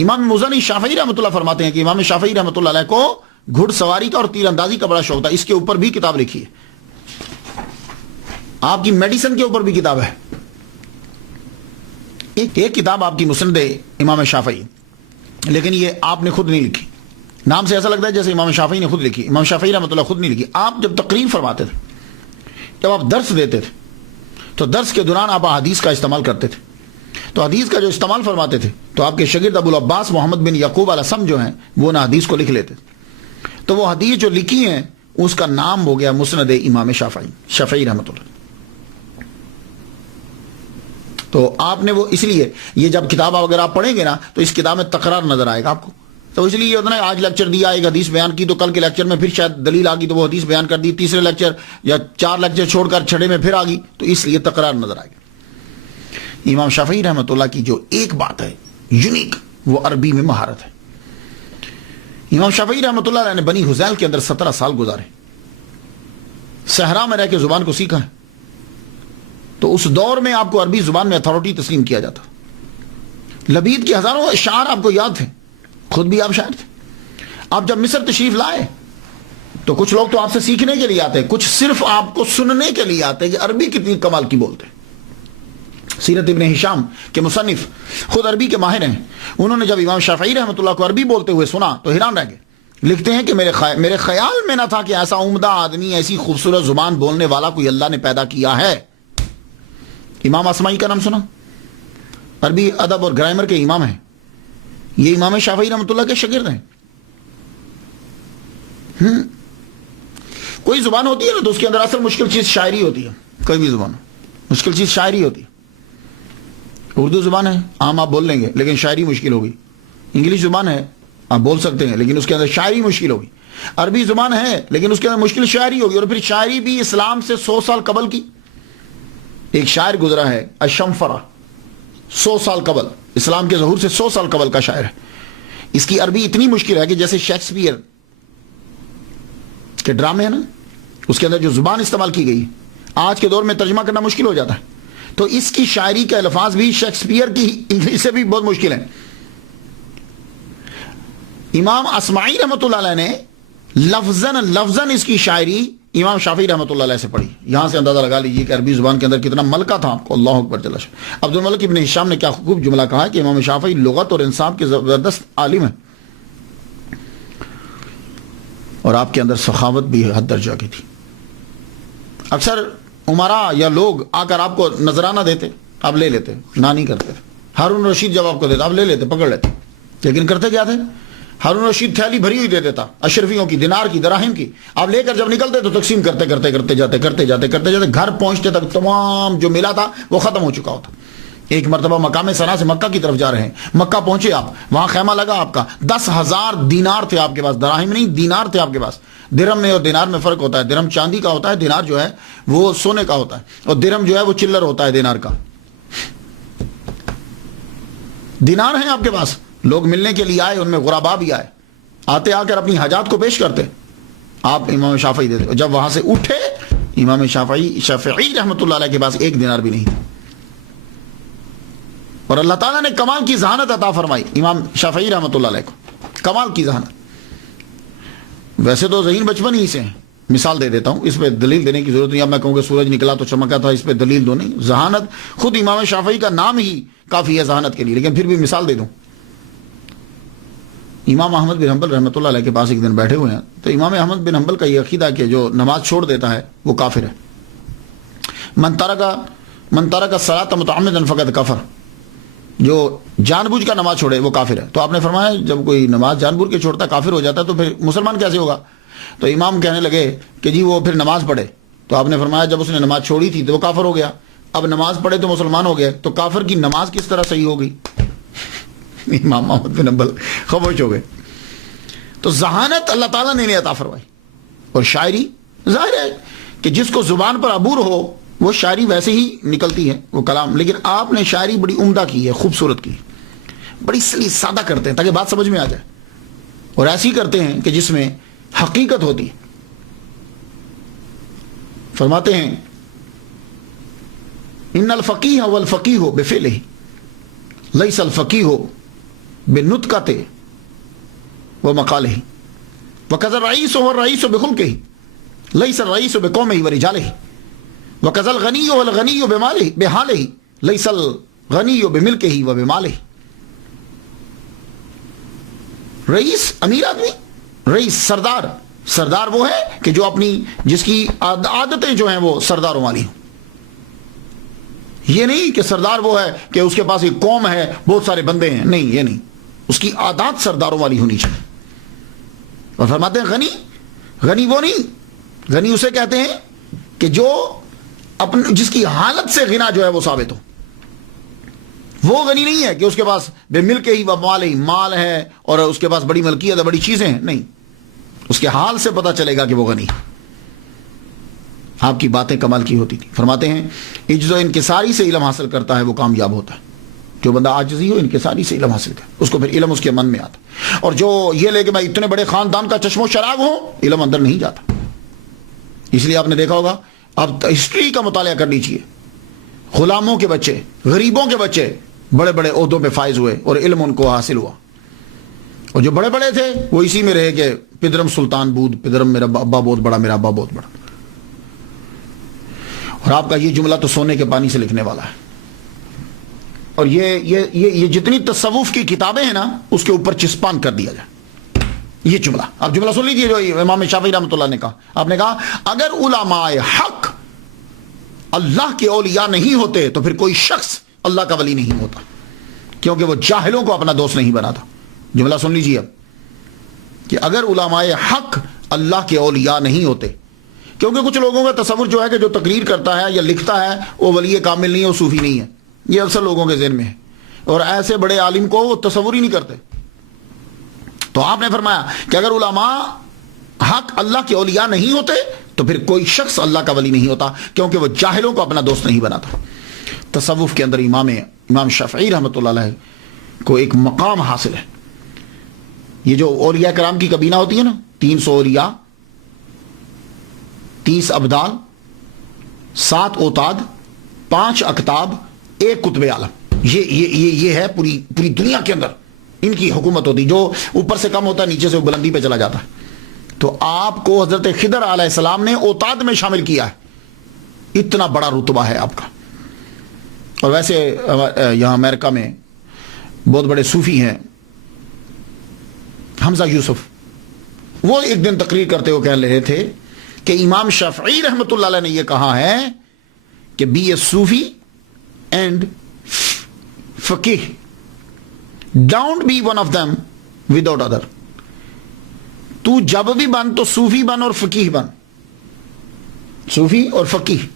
امام مزنی شافعی رحمۃ اللہ فرماتے ہیں کہ امام شافعی رحمۃ اللہ علیہ کو گھڑ سواری کا اور تیر اندازی کا بڑا شوق تھا. اس کے اوپر بھی کتاب لکھی ہے. آپ کی میڈیسن کے اوپر بھی کتاب ہے. ایک کتاب آپ کی مسند امام شافعی, لیکن یہ آپ نے خود نہیں لکھی. نام سے ایسا لگتا ہے جیسے امام شافعی نے خود لکھی. امام شافعی رحمۃ اللہ خود نہیں لکھی. آپ جب تقریر فرماتے تھے, جب آپ درس دیتے تھے, تو درس کے دوران آپ حدیث کا استعمال کرتے تھے. تو حدیث کا جو استعمال فرماتے تھے تو آپ کے شاگرد ابو العباس محمد بن یعقوب الاسم جو ہیں وہ نہ حدیث کو لکھ لیتے. تو وہ حدیث جو لکھی ہیں اس کا نام ہو گیا مسند امام شافعی رحمۃ اللہ. تو آپ نے وہ, اس لیے یہ جب کتاب اگر آپ پڑھیں گے نا تو اس کتاب میں تکرار نظر آئے گا آپ کو. تو اس لیے یہ آج لیکچر دیا, ایک حدیث بیان کی, تو کل کے لیکچر میں پھر شاید دلیل آ گئی تو وہ حدیث بیان کر دی, تیسرے لیکچر یا 4 لیکچر چھوڑ کر چھڑے میں پھر آ گئی, تو اس لیے تکرار نظر آئے گا. امام شافعی رحمۃ اللہ کی جو ایک بات ہے یونیک, وہ عربی میں مہارت ہے. امام شافعی رحمۃ اللہ علیہ نے بنی حذیل کے اندر 17 سال گزارے, صحرا میں رہ کے زبان کو سیکھا ہے. تو اس دور میں آپ کو عربی زبان میں اتھارٹی تسلیم کیا جاتا. لبید کے ہزاروں اشعار آپ کو یاد تھے, خود بھی آپ شاعر تھے. آپ جب مصر تشریف لائے تو کچھ لوگ تو آپ سے سیکھنے کے لیے آتے, کچھ صرف آپ کو سننے کے لیے آتے کہ عربی کتنی کمال کی بولتے. سیرت ابن ہشام کے مصنف خود عربی کے ماہر ہیں. انہوں نے جب امام شافعی رحمۃ اللہ کو عربی بولتے ہوئے سنا تو حیران رہ گئے. لکھتے ہیں کہ میرے خیال میں نہ تھا کہ ایسا عمدہ آدمی, ایسی خوبصورت زبان بولنے والا کوئی اللہ نے پیدا کیا ہے. امام اسماعی کا نام سنا, عربی ادب اور گرامر کے امام ہیں. یہ امام شافعی رحمۃ اللہ کے شاگرد ہیں. کوئی زبان ہوتی ہے نا تو اس کے اندر اصل مشکل چیز شاعری ہوتی ہے. کوئی بھی زبان مشکل چیز شاعری ہوتی ہے. اردو زبان ہے, عام آپ بول لیں گے لیکن شاعری مشکل ہوگی. انگلش زبان ہے, آپ بول سکتے ہیں لیکن اس کے اندر شاعری مشکل ہوگی. عربی زبان ہے لیکن اس کے اندر مشکل شاعری ہوگی. اور پھر شاعری بھی اسلام سے 100 سال قبل کی. ایک شاعر گزرا ہے الشمفرہ, 100 سال قبل, اسلام کے ظہور سے 100 سال قبل کا شاعر ہے. اس کی عربی اتنی مشکل ہے کہ جیسے شیکسپیئر کے ڈرامے ہیں نا, اس کے اندر جو زبان استعمال کی گئی آج کے دور میں ترجمہ کرنا مشکل ہو جاتا ہے. تو اس کی شاعری کے الفاظ بھی شیکسپیئر کی انگلش سے بھی بہت مشکل ہیں. امام اصمعی رحمۃ اللہ علیہ نے لفظاً اس کی شاعری امام شافعی رحمۃ اللہ علیہ سے پڑھی. یہاں سے اندازہ لگا لیجیے کہ عربی زبان کے اندر کتنا ملکہ تھا آپ کو. اللہ اکبر جل شانہ. عبد الملک ابن ہشام نے کیا خوب جملہ کہا ہے کہ امام شافعی لغت اور انصاف کے زبردست عالم ہیں اور آپ کے اندر سخاوت بھی حد درجہ کی تھی. اکثر عمرا یا لوگ آ کر آپ کو نذرانہ دیتے, آپ لے لیتے, نہ نہیں کرتے. ہارون رشید جب آپ کو دیتا آپ لے لیتے, پکڑ لیتے, لیکن کرتے کیا تھے؟ ہارون رشید تھیلی بھری ہوئی دے دیتا اشرفیوں کی, دینار کی, دراہم کی. آپ لے کر جب نکلتے تو تقسیم کرتے جاتے گھر پہنچتے تک تمام جو ملا تھا وہ ختم ہو چکا ہوتا. ایک مرتبہ مقام صنع سے مکہ کی طرف جا رہے ہیں, مکہ پہنچے آپ, وہاں خیمہ لگا آپ کا, 10,000 دینار تھے آپ کے پاس, دراہم نہیں دینار تھے آپ کے پاس. درہم میں اور دینار میں فرق ہوتا ہے. درہم چاندی کا ہوتا ہے, دینار جو ہے وہ سونے کا ہوتا ہے, اور درہم جو ہے وہ چلر ہوتا ہے دینار کا. دینار ہیں آپ کے پاس, لوگ ملنے کے لیے آئے, ان میں غربا بھی آئے, آتے آ کر اپنی حاجات کو پیش کرتے, آپ امام شافعی دیتے. جب وہاں سے اٹھے امام شافعی رحمۃ اللہ علیہ کے پاس ایک دینار بھی نہیں تھا, اور اللہ تعالیٰ نے کمال کی ذہانت عطا فرمائی امام شافعی رحمۃ اللہ علیہ کو, کمال کی ذہانت. ویسے تو ذہین بچپن ہی سے ہیں. مثال دے دیتا ہوں, اس پہ دلیل دینے کی ضرورت نہیں. اب میں کہوں کہ سورج نکلا تو چمکا تھا, اس پہ دلیل دو نہیں. ذہانت خود امام شافعی کا نام ہی کافی ہے ذہانت کے لیے, لیکن پھر بھی مثال دے دوں. امام احمد بن حنبل رحمۃ اللہ علیہ کے پاس ایک دن بیٹھے ہوئے ہیں, تو امام احمد بن حنبل کا یہ عقیدہ کہ جو نماز چھوڑ دیتا ہے وہ کافر ہے. من ترک الصلاۃ متعمدا فقد کفر, جو جان بوجھ کر نماز چھوڑے وہ کافر ہے. تو آپ نے فرمایا جب کوئی نماز جان بوجھ کے چھوڑتا کافر ہو جاتا ہے تو پھر مسلمان کیسے ہوگا؟ تو امام کہنے لگے کہ جی وہ پھر نماز پڑھے. تو آپ نے فرمایا جب اس نے نماز چھوڑی تھی تو وہ کافر ہو گیا, اب نماز پڑھے تو مسلمان ہو گیا, تو کافر کی نماز کس طرح صحیح ہوگی؟ امام احمد بن حنبل خاموش ہو گئے. تو ذہانت اللہ تعالیٰ نے انہیں عطا فرمائی. اور شاعری ظاہر ہے کہ جس کو زبان پر عبور ہو وہ شاعری ویسے ہی نکلتی ہے, وہ کلام. لیکن آپ نے شاعری بڑی عمدہ کی ہے, خوبصورت کی, بڑی سلی سادہ کرتے ہیں تاکہ بات سمجھ میں آ جائے, اور ایسی کرتے ہیں کہ جس میں حقیقت ہوتی ہے. فرماتے ہیں ان الفقیہ والفقیہ بفعلہ لیس الفقیہ بنطقہ ومقالہ وکذا الرئیس والرئیس بخلقہ لیس الرئیس بقومہ ورجالہ وکذا الغنی والغنی بحالہ لیس الغنی بملکہ وبمالہ. رئیس امیر آدمی, رئیس سردار وہ ہے کہ جو اپنی جس کی عادتیں جو ہیں وہ سرداروں والی ہوں. یہ نہیں کہ سردار وہ ہے کہ اس کے پاس ایک قوم ہے, بہت سارے بندے ہیں, نہیں, یہ نہیں. اس کی عادات سرداروں والی ہونی چاہیے. اور فرماتے ہیں غنی وہ نہیں, غنی اسے کہتے ہیں کہ جو جس کی حالت سے غنا جو ہے وہ ثابت ہو. وہ غنی نہیں ہے کہ اس کے پاس بے ملک ہی و مال ہے اور اس کے پاس بڑی ملکیت ہے, بڑی چیزیں ہیں, نہیں. اس کے حال سے پتہ چلے گا کہ وہ غنی ہے. آپ کی باتیں کمال کی ہوتی تھی. فرماتے ہیں عجز و انکساری سے علم حاصل کرتا ہے وہ کامیاب ہوتا ہے. جو بندہ عاجزی ہو, انکساری سے علم حاصل کرے, اس کو پھر علم اس کے من میں آتا. اور جو یہ لے کہ میں اتنے بڑے خاندان کا چشم و چراغ ہوں, علم اندر نہیں جاتا. اس لیے آپ نے دیکھا ہوگا, اب ہسٹری کا مطالعہ کر لیجیے, غلاموں کے بچے, غریبوں کے بچے بڑے بڑے عہدوں پہ فائز ہوئے اور علم ان کو حاصل ہوا. اور جو بڑے بڑے تھے وہ اسی میں رہے کہ پدرم سلطان بود, پدرم میرا ابا بہت بڑا, میرا ابا بہت بڑا. اور آپ کا یہ جملہ تو سونے کے پانی سے لکھنے والا ہے. اور یہ جتنی تصوف کی کتابیں ہیں نا اس کے اوپر چسپان کر دیا جائے یہ جملہ. آپ جملہ سن لیجیے جو امام شافعی رحمۃ اللہ نے کہا. آپ نے کہا اگر علماء حق اللہ کے اولیاء نہیں ہوتے تو پھر کوئی شخص اللہ کا ولی نہیں ہوتا, کیونکہ وہ جاہلوں کو اپنا دوست نہیں بناتا. جملہ سن لیجیے اب کہ اگر علماء حق اللہ کے اولیاء نہیں ہوتے, کیونکہ کچھ لوگوں کا تصور جو ہے کہ جو تقریر کرتا ہے یا لکھتا ہے وہ ولی کامل نہیں ہے, وہ صوفی نہیں ہے. یہ اکثر لوگوں کے ذہن میں ہے, اور ایسے بڑے عالم کو وہ تصور ہی نہیں کرتے. تو آپ نے فرمایا کہ اگر علماء حق اللہ کے اولیاء نہیں ہوتے تو پھر کوئی شخص اللہ کا ولی نہیں ہوتا, کیونکہ وہ جاہلوں کو اپنا دوست نہیں بناتا. تصوف کے اندر امام شافعی رحمۃ اللہ علیہ کو ایک مقام حاصل ہے. یہ جو اولیاء کرام کی کابینہ ہوتی ہے نا, 300 اولیاء, 30 ابدال, 7 اوتاد, 5 اقطاب, 1 قطب عالم, یہ ہے پوری دنیا کے اندر ان کی حکومت ہوتی، جو اوپر سے کم ہوتا ہے نیچے سے وہ بلندی پہ چلا جاتا ہے. تو آپ کو حضرت خضر علیہ السلام نے اوتاد میں شامل کیا ہے، اتنا بڑا رتبہ ہے آپ کا. اور ویسے یہاں امریکہ میں بہت بڑے صوفی ہیں، حمزہ یوسف، وہ ایک دن تقریر کرتے ہوئے کہہ رہے تھے کہ امام شافعی رحمۃ اللہ علیہ نے یہ کہا ہے کہ بی اے صوفی اینڈ فقیہ، don't be one of them without other. تو جب بھی بن تو صوفی بن اور فقیہ بن، صوفی اور فقیہ،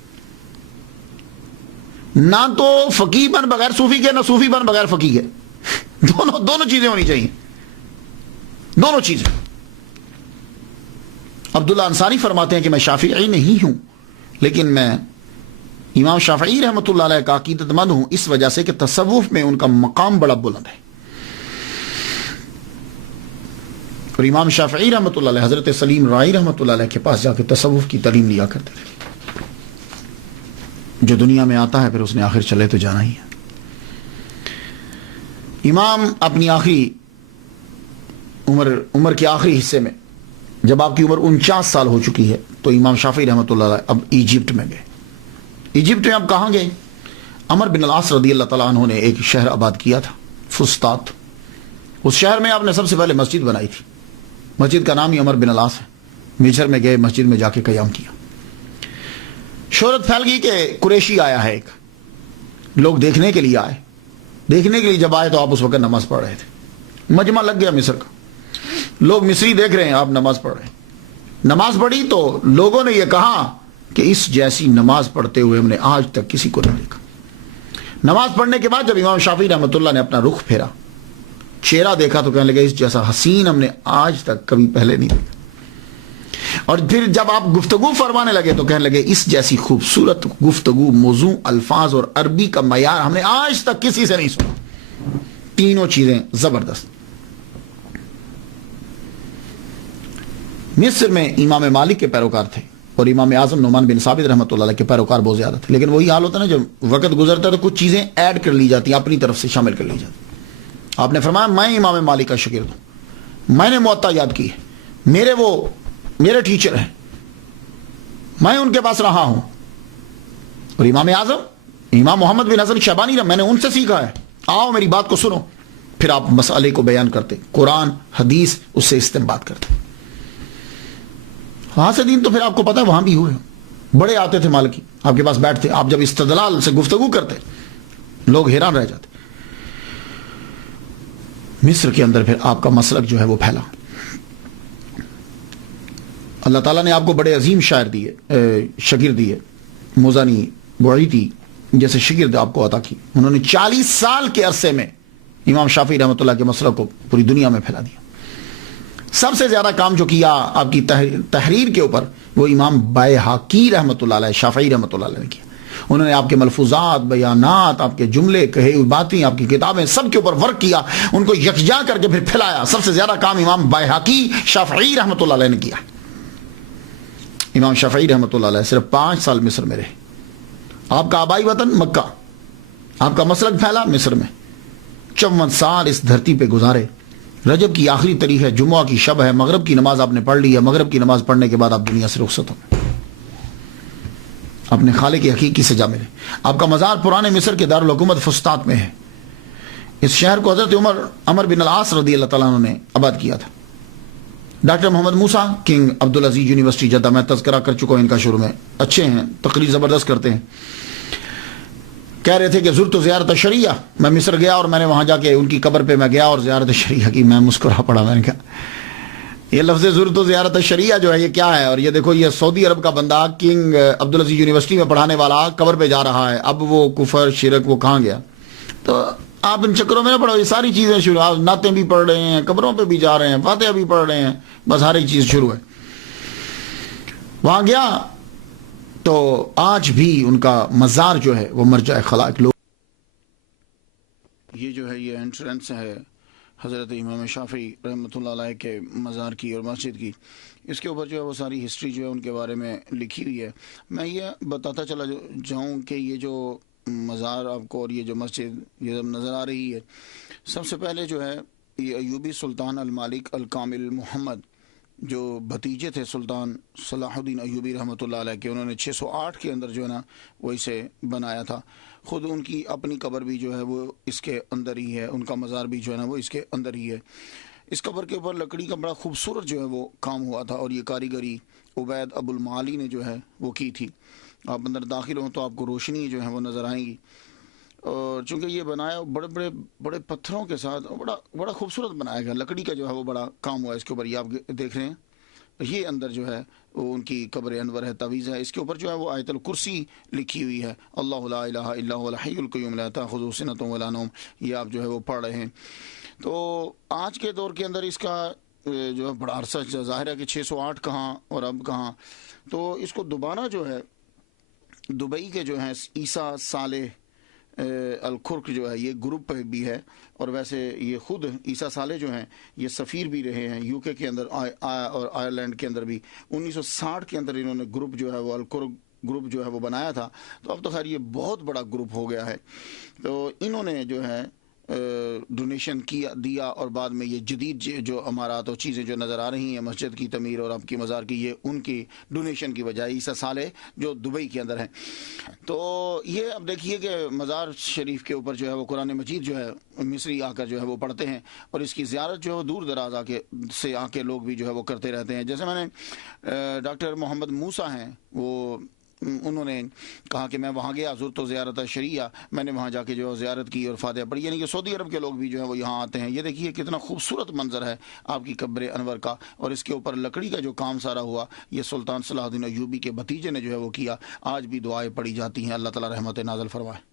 نہ تو فقیہ بن بغیر صوفی کے، نہ صوفی بن بغیر فقیہ کے. دونوں چیزیں ہونی چاہیے، دونوں چیزیں. عبداللہ انصاری فرماتے ہیں کہ میں شافعی نہیں ہوں، لیکن میں امام شافعی رحمۃ اللہ علیہ کا عقیدت مند ہوں، اس وجہ سے کہ تصوف میں ان کا مقام بڑا بلند ہے. اور امام شافعی رحمۃ اللہ علیہ حضرت سلیم رائی رحمۃ اللہ علیہ کے پاس جا کے تصوف کی تعلیم لیا کرتے تھے. جو دنیا میں آتا ہے پھر اس نے آخر چلے تو جانا ہی ہے. امام اپنی آخری عمر کے آخری حصے میں جب آپ کی عمر 49 سال ہو چکی ہے تو امام شافعی رحمۃ اللہ علیہ اب ایجپٹ میں گئے. ایجپٹ میں اب کہاں گئے؟ عمر بن العاص رضی اللہ تعالیٰ عنہ نے ایک شہر آباد کیا تھا، فسطاط. اس شہر میں آپ نے سب سے پہلے مسجد بنائی تھی. مسجد کا نام ہی عمر بن العاص ہے. مصر میں گئے، مسجد میں جا کے قیام کیا. شہرت پھیل گئی کہ قریشی آیا ہے ایک، لوگ دیکھنے کے لیے آئے. دیکھنے کے لیے جب آئے تو آپ اس وقت نماز پڑھ رہے تھے. مجمع لگ گیا مصر کا، لوگ مصری دیکھ رہے ہیں، آپ نماز پڑھ رہے ہیں. نماز پڑھی تو لوگوں نے یہ کہا کہ اس جیسی نماز پڑھتے ہوئے ہم نے آج تک کسی کو نہیں دیکھا. نماز پڑھنے کے بعد جب امام شافعی رحمۃ اللہ نے اپنا رخ پھیرا، چہرہ دیکھا تو کہنے لگے اس جیسا حسین ہم نے آج تک کبھی پہلے نہیں دیکھا. اور پھر جب آپ گفتگو فرمانے لگے تو کہنے لگے اس جیسی خوبصورت گفتگو، موضوع، الفاظ اور عربی کا معیار ہم نے آج تک کسی سے نہیں سنا. تینوں چیزیں زبردست. مصر میں امام مالک کے پیروکار تھے اور امام اعظم نعمان بن ثابت رحمۃ اللہ علیہ کے پیروکار بہت زیادہ تھے. لیکن وہی حال ہوتا ہے نا، جب وقت گزرتا ہے تو کچھ چیزیں ایڈ کر لی جاتی ہیں، اپنی طرف سے شامل کر لی جاتی. آپ نے فرمایا میں امام مالک کا شاگرد ہوں، میں نے موطا یاد کی ہے، میرے ٹیچر ہیں، میں ان کے پاس رہا ہوں. اور امام اعظم امام محمد بن حسن شیبانی میں نے ان سے سیکھا ہے، آؤ میری بات کو سنو. پھر آپ مسئلے کو بیان کرتے، قرآن حدیث اس سے استنباط کرتے. وہاں سے دین تو پھر آپ کو پتا ہے وہاں بھی ہوئے، بڑے آتے تھے مالکی آپ کے پاس بیٹھتے، آپ جب استدلال سے گفتگو کرتے لوگ حیران رہ جاتے. مصر کے اندر پھر آپ کا مسلک جو ہے وہ پھیلا. اللہ تعالیٰ نے آپ کو بڑے عظیم شاعر دیے، شاگرد دیے. موزانی بوعیتی جیسے شاگرد آپ کو عطا کی. انہوں نے 40 سال کے عرصے میں امام شافعی رحمۃ اللہ کے مسلک کو پوری دنیا میں پھیلا دیا. سب سے زیادہ کام جو کیا آپ کی تحریر کے اوپر وہ امام بائحقی رحمۃ اللہ علیہ شافعی رحمۃ اللہ علیہ نے کیا. انہوں نے آپ کے ملفوظات، بیانات، آپ کے جملے، کہے ہوئی باتیں، آپ کی کتابیں سب کے اوپر ورک کیا، ان کو یکجا کر کے پھر پھیلایا. سب سے زیادہ کام امام بائحقی شافعی رحمۃ اللہ علیہ نے کیا. امام شافعی رحمۃ اللہ علیہ صرف 5 سال مصر میں رہے. آپ کا آبائی وطن مکہ، آپ کا مسلک پھیلا مصر میں. 54 سال اس دھرتی پہ گزارے. رجب کی آخری تاریخ ہے، جمعہ کی شب ہے، مغرب کی نماز آپ نے پڑھ لی ہے. مغرب کی نماز پڑھنے کے بعد آپ دنیا سے رخصت ہو اپنے خالق حقیقی سے جا ملے. آپ کا مزار پرانے مصر کے دارالحکومت فسطاط میں ہے. اس شہر کو حضرت عمر بن العاص رضی اللہ تعالیٰ عنہ نے آباد کیا تھا. ڈاکٹر محمد موسیٰ کنگ عبدالعزیز یونیورسٹی جدہ، میں تذکرہ کر چکا ہوں ان کا شروع میں، اچھے ہیں، تقریر زبردست کرتے ہیں. کہہ رہے تھے کہ زرت زیارت شریعہ، میں مصر گیا اور میں نے وہاں جا کے ان کی قبر پہ میں گیا اور زیارت شریعہ کی. میں مسکرا پڑا، میں نے کہا یہ لفظ زرت زیارت شریعہ جو ہے یہ کیا ہے؟ اور یہ دیکھو یہ سعودی عرب کا بندہ کنگ عبدالعزیز یونیورسٹی میں پڑھانے والا قبر پہ جا رہا ہے. اب وہ کفر شرک وہ کہاں گیا؟ تو آپ ان چکروں میں نہ پڑھو، یہ ساری چیزیں شروع. آپ نعتیں بھی پڑھ رہے ہیں، قبروں پہ بھی جا رہے ہیں، فاتحہ بھی پڑھ رہے ہیں، بس ہر ایک چیز شروع ہے. وہاں گیا تو آج بھی ان کا مزار جو ہے وہ مرجع خلائق. لوگ یہ جو ہے یہ انٹرنس ہے حضرت امام شافعی رحمۃ اللہ علیہ کے مزار کی اور مسجد کی. اس کے اوپر جو ہے وہ ساری ہسٹری جو ہے ان کے بارے میں لکھی ہوئی ہے. میں یہ بتاتا چلا جاؤں کہ یہ جو مزار آپ کو اور یہ جو مسجد یہ نظر آ رہی ہے، سب سے پہلے جو ہے یہ ایوبی سلطان المالک الکامل محمد جو بھتیجے تھے سلطان صلاح الدین ایوبی رحمۃ اللہ علیہ کے، انہوں نے 608 کے اندر جو ہے نا وہ اسے بنایا تھا. خود ان کی اپنی قبر بھی جو ہے وہ اس کے اندر ہی ہے، ان کا مزار بھی جو ہے نا وہ اس کے اندر ہی ہے. اس قبر کے اوپر لکڑی کا بڑا خوبصورت جو ہے وہ کام ہوا تھا، اور یہ کاریگری عبید ابو المعالی نے جو ہے وہ کی تھی. آپ اندر داخل ہوں تو آپ کو روشنی جو ہے وہ نظر آئیں گی، اور چونکہ یہ بنایا بڑے پتھروں کے ساتھ بڑا خوبصورت بنایا گیا. لکڑی کا جو ہے وہ بڑا کام ہوا ہے اس کے اوپر. یہ آپ دیکھ رہے ہیں، یہ اندر جو ہے وہ ان کی قبر انور ہے، تعویذ ہے. اس کے اوپر جو ہے وہ آیت الکرسی لکھی ہوئی ہے، اللہ لا الہ الا هو الحی القیوم لا تأخذہ سنۃ ولا نوم. یہ آپ جو ہے وہ پڑھ رہے ہیں. تو آج کے دور کے اندر اس کا جو ہے بڑا عرصہ ظاہر ہے کہ 608 کہاں اور اب کہاں. تو اس کو دوبارہ جو ہے دبئی کے جو ہیں عیسیٰ صالح الکرک جو ہے یہ گروپ بھی ہے، اور ویسے یہ خود عیسیٰ صالح جو ہیں یہ سفیر بھی رہے ہیں یو کے اندر اور آئرلینڈ کے اندر بھی. 1960 کے اندر انہوں نے گروپ جو ہے وہ الکرک گروپ جو ہے وہ بنایا تھا. تو اب تو خیر یہ بہت بڑا گروپ ہو گیا ہے. تو انہوں نے جو ہے ڈونیشن دیا، اور بعد میں یہ جدید جو عمارات اور چیزیں جو نظر آ رہی ہیں مسجد کی تعمیر اور آپ کی مزار کی، یہ ان کی ڈونیشن کی بجائے عیسیٰ صالح جو دبئی کے اندر ہیں. تو یہ اب دیکھیے کہ مزار شریف کے اوپر جو ہے وہ قرآن مجید جو ہے مصری آ کر جو ہے وہ پڑھتے ہیں، اور اس کی زیارت جو ہے دور دراز سے آ کے لوگ بھی جو ہے وہ کرتے رہتے ہیں. جیسے میں نے ڈاکٹر محمد موسیٰ ہیں، وہ انہوں نے کہا کہ میں وہاں گیا زرت و زیارت شریعہ، میں نے وہاں جا کے جو زیارت کی اور فاتحہ پڑھی. یعنی کہ سعودی عرب کے لوگ بھی جو ہے وہ یہاں آتے ہیں. یہ دیکھیے کتنا خوبصورت منظر ہے آپ کی قبر انور کا، اور اس کے اوپر لکڑی کا جو کام سارا ہوا یہ سلطان صلاح الدین ایوبی کے بھتیجے نے جو ہے وہ کیا. آج بھی دعائیں پڑھی جاتی ہیں. اللہ تعالی رحمت نازل فرمائے.